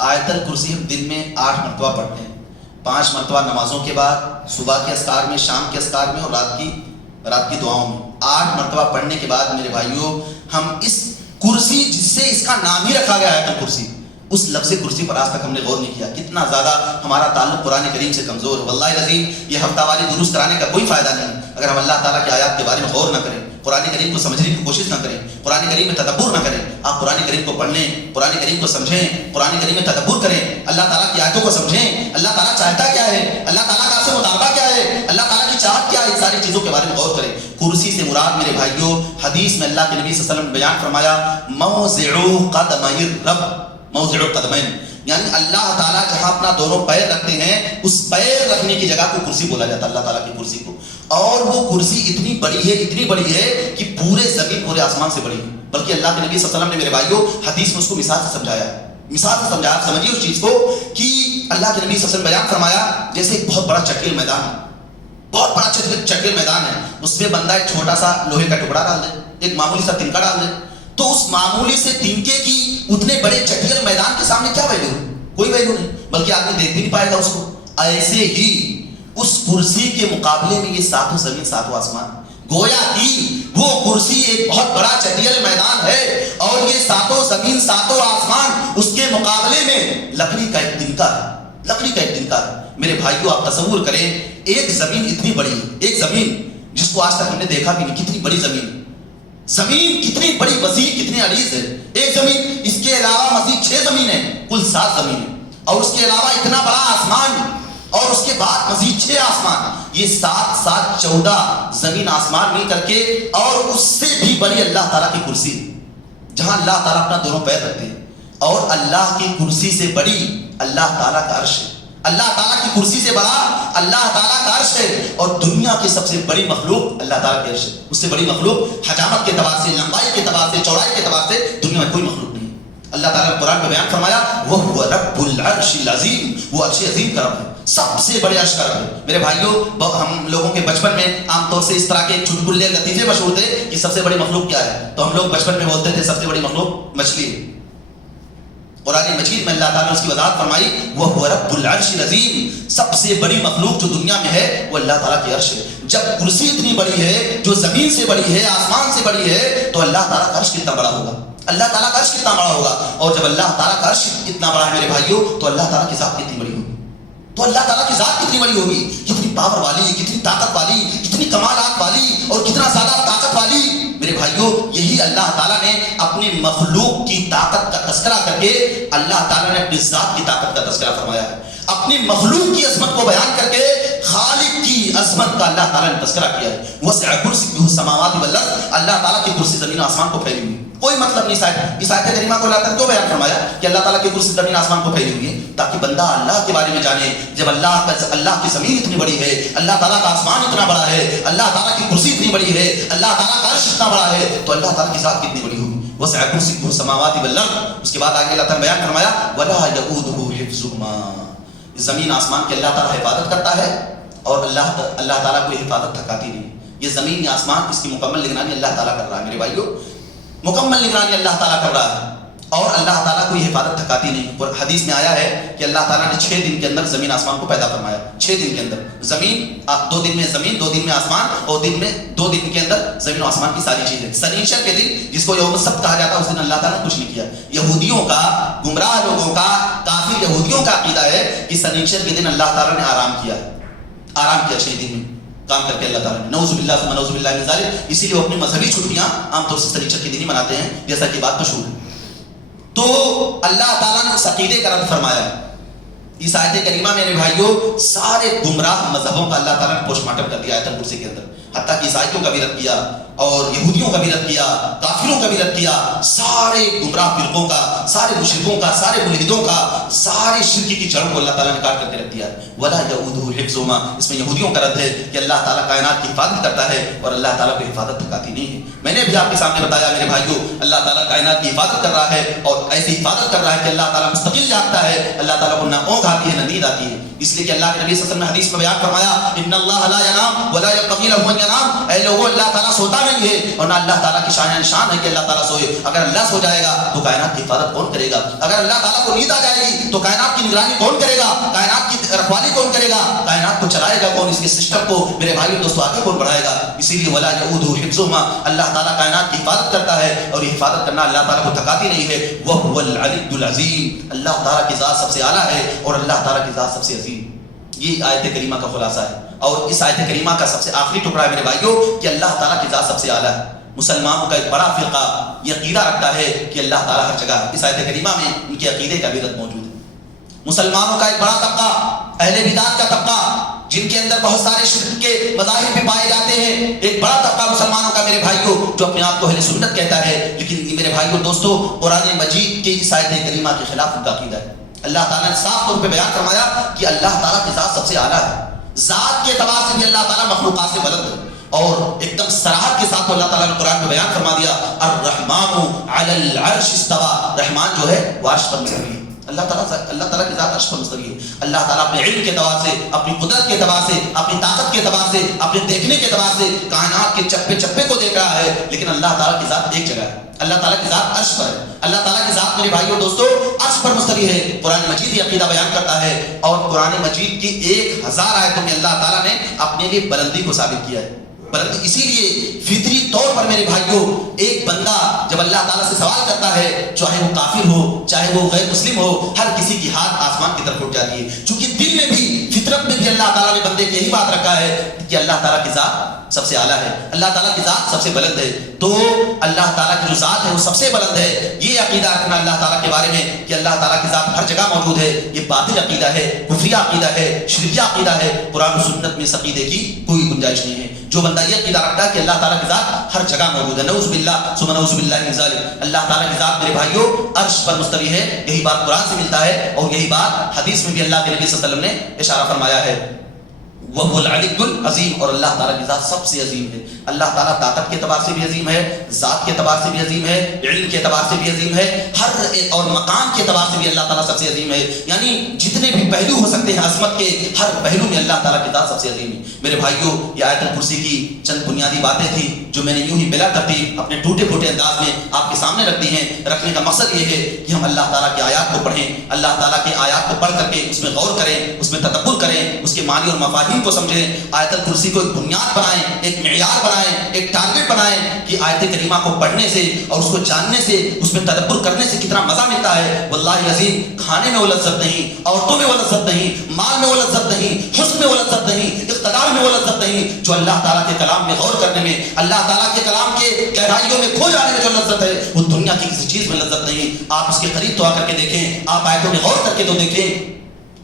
آیت الکرسی ہم دن میں 8 مرتبہ پڑھتے ہیں، 5 مرتبہ نمازوں کے بعد، صبح کے اذکار میں، شام کے اذکار میں اور رات کی دعاؤں میں۔ 8 مرتبہ پڑھنے کے بعد میرے بھائیوں، ہم اس کرسی، جس سے اس کا نام ہی رکھا گیا ہے کرسی، اس لفظ کرسی پر آج تک ہم نے غور نہیں کیا۔ کتنا زیادہ ہمارا تعلق قرآن کریم سے کمزور ہے۔ واللہ العظیم یہ ہفتہ واری دروس کرانے کا کوئی فائدہ نہیں اگر ہم اللہ تعالیٰ کی آیات کے بارے میں غور نہ کریں، قرآن کریم کو سمجھنے کی کوشش نہ کریں، قرآن کریم میں تدبر نہ کریں۔ آپ قرآن کریم کو پڑھ لیں، قرآن کریم کو سمجھیں، قرآن کریم میں تدبر کریں، اللہ تعالیٰ کی آیتوں کو سمجھیں، اللہ تعالیٰ چاہتا کیا ہے، اللہ تعالیٰ کا آپ سے مطالبہ کیا ہے، اللہ تعالیٰ کی چاہت کیا ہے، ان ساری چیزوں کے بارے میں غور کریں۔ کرسی سے مراد میرے بھائیوں، حدیث میں اللہ کے نبی صلی اللہ علیہ وسلم نے بیان فرمایا موضع قدمي الرب، موضع القدمین، یعنی اللہ تعالیٰ جہاں اپنا دونوں پیر رکھتے ہیں اس پیر رکھنے کی جگہ کو کرسی بولا جاتا ہے، اللہ تعالیٰ کی کرسی کو۔ اور وہ کرسی اتنی بڑی ہے کہ پورے زمین پورے آسمان سے بڑی ہے، بلکہ اللہ کے نبی صلی اللہ علیہ وسلم نے میرے بھائیوں حدیث میں اس کو مثال سے سمجھایا ہے، سمجھیے اس چیز کو کہ اللہ کے نبی صلی اللہ علیہ وسلم بیان فرمایا جیسے ایک بہت بڑا چٹیل میدان ہے، بہت بڑا چٹیل میدان ہے، اس میں بندہ ایک چھوٹا سا لوہے کا ٹکڑا ڈال دے، ایک معمولی سا تنکا ڈال دے، تو اس معمولی سے تنکے کی اتنے بڑے چٹیل میدان کے سامنے کیا ویلیو ہے؟ کوئی ویلیو نہیں، بلکہ آدمی دیکھ بھی نہیں پائے گا اس کو۔ ایسے ہی اس کرسی کے مقابلے میں یہ 7 زمین 7 آسمان، گویا کہ وہ کرسی ایک بہت بڑا چٹیل میدان ہے اور یہ 7 زمین 7 آسمان اس کے مقابلے میں لکڑی کا ایک تنکا ہے۔ میرے بھائیوں آپ تصور کریں، ایک زمین اتنی بڑی، ایک زمین جس کو آج تک ہم نے دیکھا بھی نہیں، کتنی بڑی زمین کتنی بڑی وسیع، کتنی عریض ہے ایک زمین، اس کے علاوہ مزید 6 زمینیں، کل 7 زمینیں، اور اس کے علاوہ اتنا بڑا آسمان، اور اس کے بعد مزید 6 آسمان، یہ 7 14 زمین آسمان مل کر کے، اور اس سے بھی بڑی اللہ تعالیٰ کی کرسی، جہاں اللہ تعالیٰ اپنا دونوں پیر رکھتے ہیں، اور اللہ کی کرسی سے بڑی اللہ تعالیٰ کا عرش ہے، اللہ تعالیٰ کی کرسی سے بڑا اللہ تعالیٰ کا عرش ہے، اور دنیا کی سب سے بڑی مخلوق اللہ تعالیٰ کے عرش ہے، اس سے بڑی مخلوق حجامت کے اعتبار سے، لمبائی کے اعتبار سے، چوڑائی کے اعتبار سے دنیا میں کوئی مخلوق نہیں۔ اللہ تعالیٰ نے قرآن میں بیان فرمایا وہ رب العرش العظیم، وہ عرش عظیم کا رب ہے، سب سے بڑے عرش کا رب ہے۔ میرے بھائیوں، ہم لوگوں کے بچپن میں عام طور سے اس طرح کے چٹکلے لطیفے مشہور تھے کہ سب سے بڑی مخلوق کیا ہے، تو ہم لوگ بچپن میں بولتے تھے سب سے بڑی مخلوق مچھلی ہے۔ قرآن مجید میں اللہ تعالیٰ نے اس کی وضاحت فرمائی وہ رب العرش العظیم، سب سے بڑی مخلوق جو دنیا میں ہے وہ اللہ تعالیٰ کی عرش ہے۔ جب کرسی اتنی بڑی ہے جو زمین سے بڑی ہے، آسمان سے بڑی ہے، تو اللہ تعالیٰ کا عرش کتنا بڑا ہوگا، اللہ تعالیٰ کا عرش کتنا بڑا ہوگا، اور جب اللہ تعالیٰ کا عرش اتنا بڑا ہے میرے بھائیوں، تو اللہ تعالیٰ کی ذات کتنی بڑی ہوگی، تو اللہ تعالیٰ کی ذات کتنی بڑی ہوگی، کتنی پاور والی، کتنی طاقت والی، کتنی کمالات والی، اور کتنا زیادہ طاقت والی۔ میرے بھائیوں، یہی اللہ تعالیٰ نے اپنی مخلوق کی طاقت کا تذکرہ کر کے اللہ تعالیٰ نے اپنی ذات کی طاقت کا تذکرہ فرمایا ہے، اپنی مخلوق کی عظمت کو بیان کر کے خالق کی عظمت کا اللہ تعالیٰ نے تذکرہ کیا ہے۔ وسع کرسیہ السماوات والارض، اللہ تعالیٰ کی کرسی زمین و آسمان کو پھیلی ہوئی، کوئی مطلب نہیں اس آیت کریمہ کو اللہ تعالیٰ نے کیوں بیان فرمایا کہ اللہ تعالیٰ کی کرسی زمین آسمان کو پھیلی ہوئی ہے، تاکہ بندہ اللہ کے بارے میں جانے۔ جب اللہ کی زمین اتنی بڑی ہے، اللہ تعالیٰ کا آسمان اتنا بڑا ہے، اللہ تعالیٰ کی کرسی اتنی بڑی ہے، اللہ تعالیٰ کا عرش اتنا بڑا ہے، تو اللہ تعالیٰ کی ذات کتنی بڑی ہوگی۔ وسع کرسیہ السماوات والارض، اس کے بعد آگے اللہ تعالیٰ نے بیان فرمایا ولا یؤودہ حفظہما، زمین آسمان کی اللہ تعالیٰ حفاظت کرتا ہے اور اللہ تعالیٰ کو حفاظت تھکاتی نہیں. یہ زمین یا آسمان اس کی مکمل نگرانی اللہ تعالیٰ کر رہا ہے میرے بھائیو، مکمل نگرانی اللہ تعالیٰ کر رہا ہے اور اللہ تعالیٰ کو یہ حفاظت تھکاتی نہیں. اور حدیث میں آیا ہے کہ اللہ تعالیٰ نے 6 دن کے اندر زمین آسمان کو پیدا فرمایا. 6 دن کے اندر زمین، 2 دن میں زمین، 2 دن میں آسمان، اور 2 دن کے اندر زمین و آسمان کی ساری چیزیں. سنیچر کے دن جس کو یوم السبت کہا جاتا ہے اس دن اللہ تعالیٰ نے کچھ نہیں کیا. یہودیوں کا، گمراہ لوگوں کا، کافر یہودیوں کا عقیدہ ہے کہ سنیچر کے دن اللہ تعالیٰ نے آرام کیا 6 دن میں کام کر کے اللہ تعالیٰ نے. نعوذ باللہ ثم نعوذ باللہ من ذالک. اسی لیے وہ اپنی مذہبی چھٹیاں عام طور سے سنیچر کے دن ہی مناتے ہیں، جیسا کہ بات مشہور ہے. تو اللہ تعالیٰ نے اس عقیدے کا رد فرمایا. اس آیت کریمہ میرے بھائیوں سارے گمراہ مذہبوں کا اللہ تعالیٰ نے پوسٹ مارٹم کر دیا آیت الکرسی کے اندر. حتیٰ کہ عیسائیوں کا بھی رد کیا اور یہودیوں کا بھی رد کیا، کافروں کا بھی رد کیا، سارے گمراہ فرقوں کا، سارے مشرکوں کا، سارے ملحدوں کا، سارے شرک کی جڑوں کو اللہ تعالیٰ نے کاٹ کر کے رکھ دیا. ولا یؤودہ حفظہما. اس میں یہودیوں کا رد ہے کہ اللہ تعالیٰ کائنات کی حفاظت کرتا ہے اور اللہ تعالیٰ کو حفاظت تھکاتی نہیں ہے. میں نے بھی آپ کے سامنے بتایا میرے بھائیوں، اللہ تعالیٰ کائنات کی حفاظت کر رہا ہے اور ایسی حفاظت کر رہا ہے کہ اللہ تعالیٰ مستقل جاگتا ہے. اللہ تعالیٰ کو نہ اونگ آتی ہے نہ نیند آتی ہے. اس لیے کہ اللہ کے نبی صلی اللہ علیہ وسلم نے حدیث میں بیان فرمایا ان اللہ لا ینام ولا ينبغي له ان ينام. اے لوگوں اللہ تعالیٰ سوتا نہیں ہے اور نہ اللہ تعالیٰ کی شان نشان ہے کہ اللہ تعالیٰ سوئے. اگر اللہ سو جائے گا تو کائنات کی حفاظت کون کرے گا؟ اگر اللہ تعالیٰ کو نیند آ جائے گی تو کائنات کی نگرانی کون کرے گا؟ کائنات کی رکھوالی کون کرے گا؟ کائنات کو چلائے گا کون؟ اس کے سسٹم کو میرے بھائیوں دوستوں آگے کون بڑھائے گا؟ اسی لیے ولا یؤودہ حفظہما. اللہ تعالیٰ کائنات کی حفاظت کرتا ہے اور یہ حفاظت کرنا اللہ تعالیٰ کو تھکاتی نہیں ہے. وهو العلی العظیم. اللہ تعالیٰ کی ذات سب سے اعلیٰ ہے اور اللہ تعالیٰ کی ذات سب سے عظیم. یہ آیت کریمہ کا خلاصہ ہے. اور اس آیت کریمہ کا سب سے آخری ٹکڑا ہے میرے بھائیوں کہ اللہ تعالیٰ کی ذات سب سے اعلیٰ ہے. مسلمانوں کا ایک بڑا فرقہ یہ عقیدہ رکھتا ہے کہ اللہ تعالیٰ ہر جگہ ہے. اس آیت کریمہ میں ان کے عقیدے کا بھی رد موجود ہے. مسلمانوں کا ایک بڑا طبقہ اہل بدعت کا طبقہ جن کے اندر بہت سارے شرک کے مظاہر بھی پائے جاتے ہیں. ایک بڑا طبقہ مسلمانوں کا میرے بھائیوں جو اپنے آپ کو اہل سنت کہتا ہے، لیکن میرے بھائیوں دوستوں قرآن مجید کے اس آیت کریمہ کے خلاف ان کا عقیدہ ہے. اللہ تعالیٰ نے صاف طور پہ بیان فرمایا کہ اللہ تعالیٰ کی ذات سب سے اعلیٰ ہے. ذات کے اعتبار سے بھی اللہ تعالیٰ مخلوقات سے بلند ہے اور ایک دم صراحت کے ساتھ اللہ تعالیٰ نے قرآن میں بیان فرما دیا الرحمن علی العرش استوى. رحمان جو ہے وہ عرش پر مستوی ہے. اللہ تعالیٰ کی ذات عرش پر مستوی ہے. اللہ تعالیٰ اپنے علم کے اعتبار سے، اپنی قدرت کے اعتبار سے، اپنی طاقت کے اعتبار سے، اپنے دیکھنے کے اعتبار سے کائنات کے چپے چپے کو دیکھ رہا ہے، لیکن اللہ تعالیٰ کی ذات ایک جگہ ہے. اللہ تعالیٰ کی ذات عرش پر ہے. اللہ تعالیٰ کی ذات میرے بھائیوں دوستوں عرش پر مستوی ہے. قرآن مجید یہ عقیدہ بیان کرتا ہے اور قرآن مجید کی 1000 آیتوں میں اللہ تعالیٰ نے اپنے لیے بلندی کو ثابت کیا ہے. بلندی اسی لیے فطری طور پر میرے بھائیوں ایک بندہ جب اللہ تعالیٰ سے سوال کرتا ہے، چاہے وہ کافر ہو چاہے وہ غیر مسلم ہو، ہر کسی کی ہاتھ آسمان کی طرف اٹھ جاتی ہے. چونکہ دل میں بھی فطرت میں بھی اللہ تعالیٰ نے بندے کی یہی بات رکھا ہے کہ اللہ تعالیٰ کی ذات سب سے اعلیٰ ہے، اللہ تعالیٰ کی ذات سب سے بلند ہے. تو اللہ تعالیٰ کی جو ذات ہے وہ سب سے بلند ہے. یہ عقیدہ رکھنا اللہ تعالیٰ کے بارے میں کہ اللہ تعالیٰ کی ذات ہر جگہ موجود ہے، یہ باطل عقیدہ ہے، کفریہ عقیدہ ہے، شرکیہ عقیدہ ہے. قرآن و سنت میں اس عقیدے کی کوئی گنجائش نہیں ہے. جو بندہ یہ عقیدہ رکھتا ہے کہ اللہ تعالیٰ کی ذات ہر جگہ موجود ہے، نعوذ باللہ ثم نعوذ باللہ من ذالک. اللہ تعالیٰ کی ذات میرے بھائیوں عرش پر مستوی ہے. یہی بات قرآن سے ملتا ہے اور یہی بات حدیث میں بھی اللہ کے نبی صلی اللہ علیہ وسلم نے اشارہ فرمایا ہے. وهو العلی العظیم. اور اللہ تعالیٰ کی ذات سب سے عظیم ہے. اللہ تعالیٰ طاقت کے اعتبار سے بھی عظیم ہے، ذات کے اعتبار سے بھی عظیم ہے، علم کے اعتبار سے بھی عظیم ہے، ہر اور مقام کے اعتبار سے بھی اللہ تعالیٰ سب سے عظیم ہے. یعنی جتنے بھی پہلو ہو سکتے ہیں عظمت کے، ہر پہلو میں اللہ تعالیٰ کی ذات سب سے عظیم ہے. میرے بھائیوں یہ آیت الکرسی کی چند بنیادی باتیں تھیں جو میں نے یوں ہی بلا ترتیب اپنے ٹوٹے پھوٹے انداز میں آپ کے سامنے رکھ دی ہیں. رکھنے کا مقصد یہ ہے کہ ہم اللہ تعالیٰ کی آیات کو پڑھیں، اللہ تعالیٰ کی آیات کو پڑھ کر کے اس میں غور کریں، اس میں تدبر کریں، اس کے معنی اور مفاہیم کو سمجھیں. آیت الکرسی کو ایک بنیاد بنائیں، ایک معیار بنائیں، ایک ٹارگٹ بنائیں کہ آیت کریمہ کو پڑھنے سے اور اس کو جاننے سے، اس میں تدبر کرنے سے کتنا مزہ ملتا ہے. واللہ عظیم کھانے میں وہ لذت نہیں، عورتوں میں وہ لذت نہیں، مال میں وہ لذت نہیں، حسن میں وہ لذت نہیں، اقتدار میں وہ لذت نہیں، جو اللہ تعالیٰ کے کلام میں غور کرنے میں، اللہ تعالیٰ کے کلام کے گہرائیوں میں کھو جانے میں جو لذت ہے وہ دنیا کی کسی چیز میں لذت نہیں. آپ اس کے قریب تو آ کر کے دیکھیں، آپ آیتوں میں غور کر کے تو دیکھیں،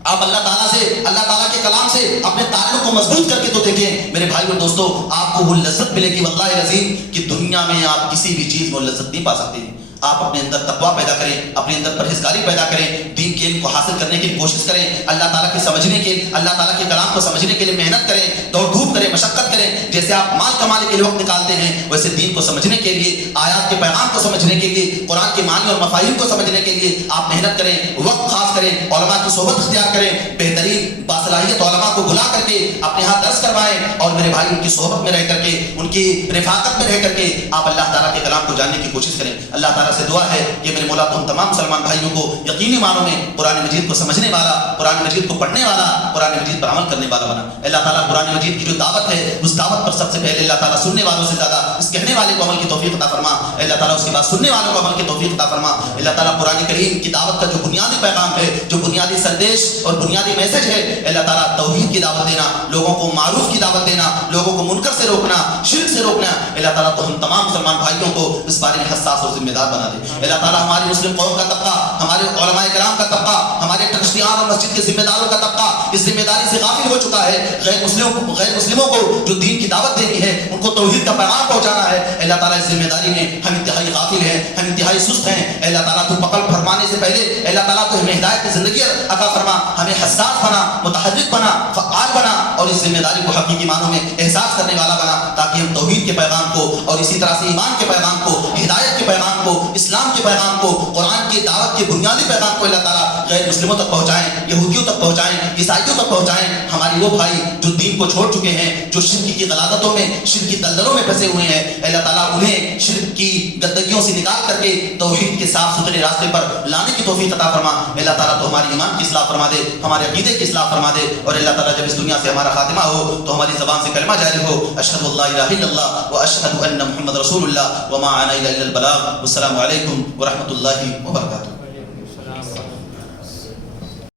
آپ اللہ تعالیٰ سے، اللہ تعالیٰ کے کلام سے اپنے تعلق کو مضبوط کر کے تو دیکھیں. میرے بھائی اور دوستوں آپ کو وہ لذت ملے گی واللہ العظیم کہ دنیا میں آپ کسی بھی چیز میں لذت نہیں پا سکتے. آپ اپنے اندر تقویٰ پیدا کریں، اپنے اندر پرہیزگاری پیدا کریں، دین کے علم کو حاصل کرنے کی کوشش کریں، اللہ تعالیٰ کے سمجھنے کے، اللہ تعالیٰ کے کلام کو سمجھنے کے لیے محنت کریں، دوڑ دھوپ کریں، مشقت کریں. جیسے آپ مال کمانے کے لیے وقت نکالتے ہیں، ویسے دین کو سمجھنے کے لیے، آیات کے پیغام کو سمجھنے کے لیے، قرآن کے معنی اور مفاہیم کو سمجھنے کے لیے آپ محنت کریں، وقت خاص کریں، علماء کی صحبت اختیار کریں، بہترین باصلاحیت علماء کو بلا کر کے اپنے ہاتھ درس کروائیں، اور میرے بھائی ان کی صحبت میں رہ کر کے، ان کی رفاقت میں رہ کر کے آپ اللہ تعالیٰ کے کلام کو جاننے کی کوشش کریں. اللہ تعالیٰ سے دعا ہے کہ میرے مولا تو ہم تمام مسلمان بھائیوں کو یقینی معنوں میں قرآن مجید کو سمجھنے والا، قرآن مجید کو پڑھنے والا، قرآن مجید پر عمل کرنے والا بنا. اللہ تعالیٰ قرآن مجید کی جو دعوت ہے اس دعوت پر سب سے پہلے اللہ تعالیٰ سننے والوں سے زیادہ اس کہنے والے کو عمل کی توفیق عطا فرما. اللہ تعالیٰ اس کے بعد سننے والوں کو عمل کی توفیق عطا فرما. اللہ تعالیٰ قرآن کریم کی دعوت کا جو بنیادی پیغام ہے، جو بنیادی سندیش اور بنیادی میسج ہے، اللہ تعالیٰ توحید کی دعوت دینا، لوگوں کو معروف کی دعوت دینا، لوگوں کو منکر سے روکنا، شرک سے روکنا. اللہ تعالیٰ تو ہم تمام مسلمان بھائیوں کو اس بارے میں حساس اور ذمہ دار بنا دے. اللہ تعالیٰ ہماری مسلم قوم کا طبقہ، ہمارے علماء کرام کا طبقہ، ہمارے ٹرسٹیان اور مسجد کے ذمہ داروں کا طبقہ اس ذمہ داری سے غافل ہو چکا ہے. غیر مسلموں کو جو دین کی دعوت دینی ہے، ان کو توحید کا پیغام پہنچانا ہے. اللہ تعالیٰ اس ذمہ داری میں ہم انتہائی غافل ہیں، ہم انتہائی سست ہیں. اللہ تعالیٰ تو پکڑ فرمانے سے پہلے اللہ تعالیٰ تو ہمیں ہدایت کی زندگی عطا فرما، ہمیں حساس بنا، متحرک بنا، فعال بنا، اور اس ذمہ داری کو حقیقی معنوں میں احساس کرنے والا بنا، تاکہ ہم توحید کے پیغام کو اور اسی طرح سے ایمان کے پیغام کو، ہدایت کے پیغام کو، اسلام کے پیغام کو، قرآن کی دعوت کے بنیادی پیغام کو اللہ تعالیٰ غیر مسلموں تک پہنچائیں، یہودیوں تک پہنچائیں، عیسائیوں تک پہنچائیں. ہماری وہ بھائی جو دین کو چھوڑ چکے ہیں، جو شرک کی غلاظتوں میں، شرک کی دلدلوں میں پھنسے ہوئے ہیں، اللہ تعالیٰ انہیں شرک کی گندگیوں سے نکال کر کے توحید کے صاف ستھرے راستے پر لانے کی توفیق عطا فرما. اللہ تعالیٰ تو ہماری ایمان کی اصلاح فرما دے، ہمارے عقیدے کی اصلاح فرما دے. اور اللہ تعالیٰ جب اس دنیا سے ہمارا خاتمہ ہو تو ہماری زبان سے کلمہ جاری ہو، اشہد ان لا الہ الا اللہ واشہد ان محمد رسول اللہ وما علینا الا البلاغ. والسلام علیکم ورحمۃ اللہ وبرکاتہ.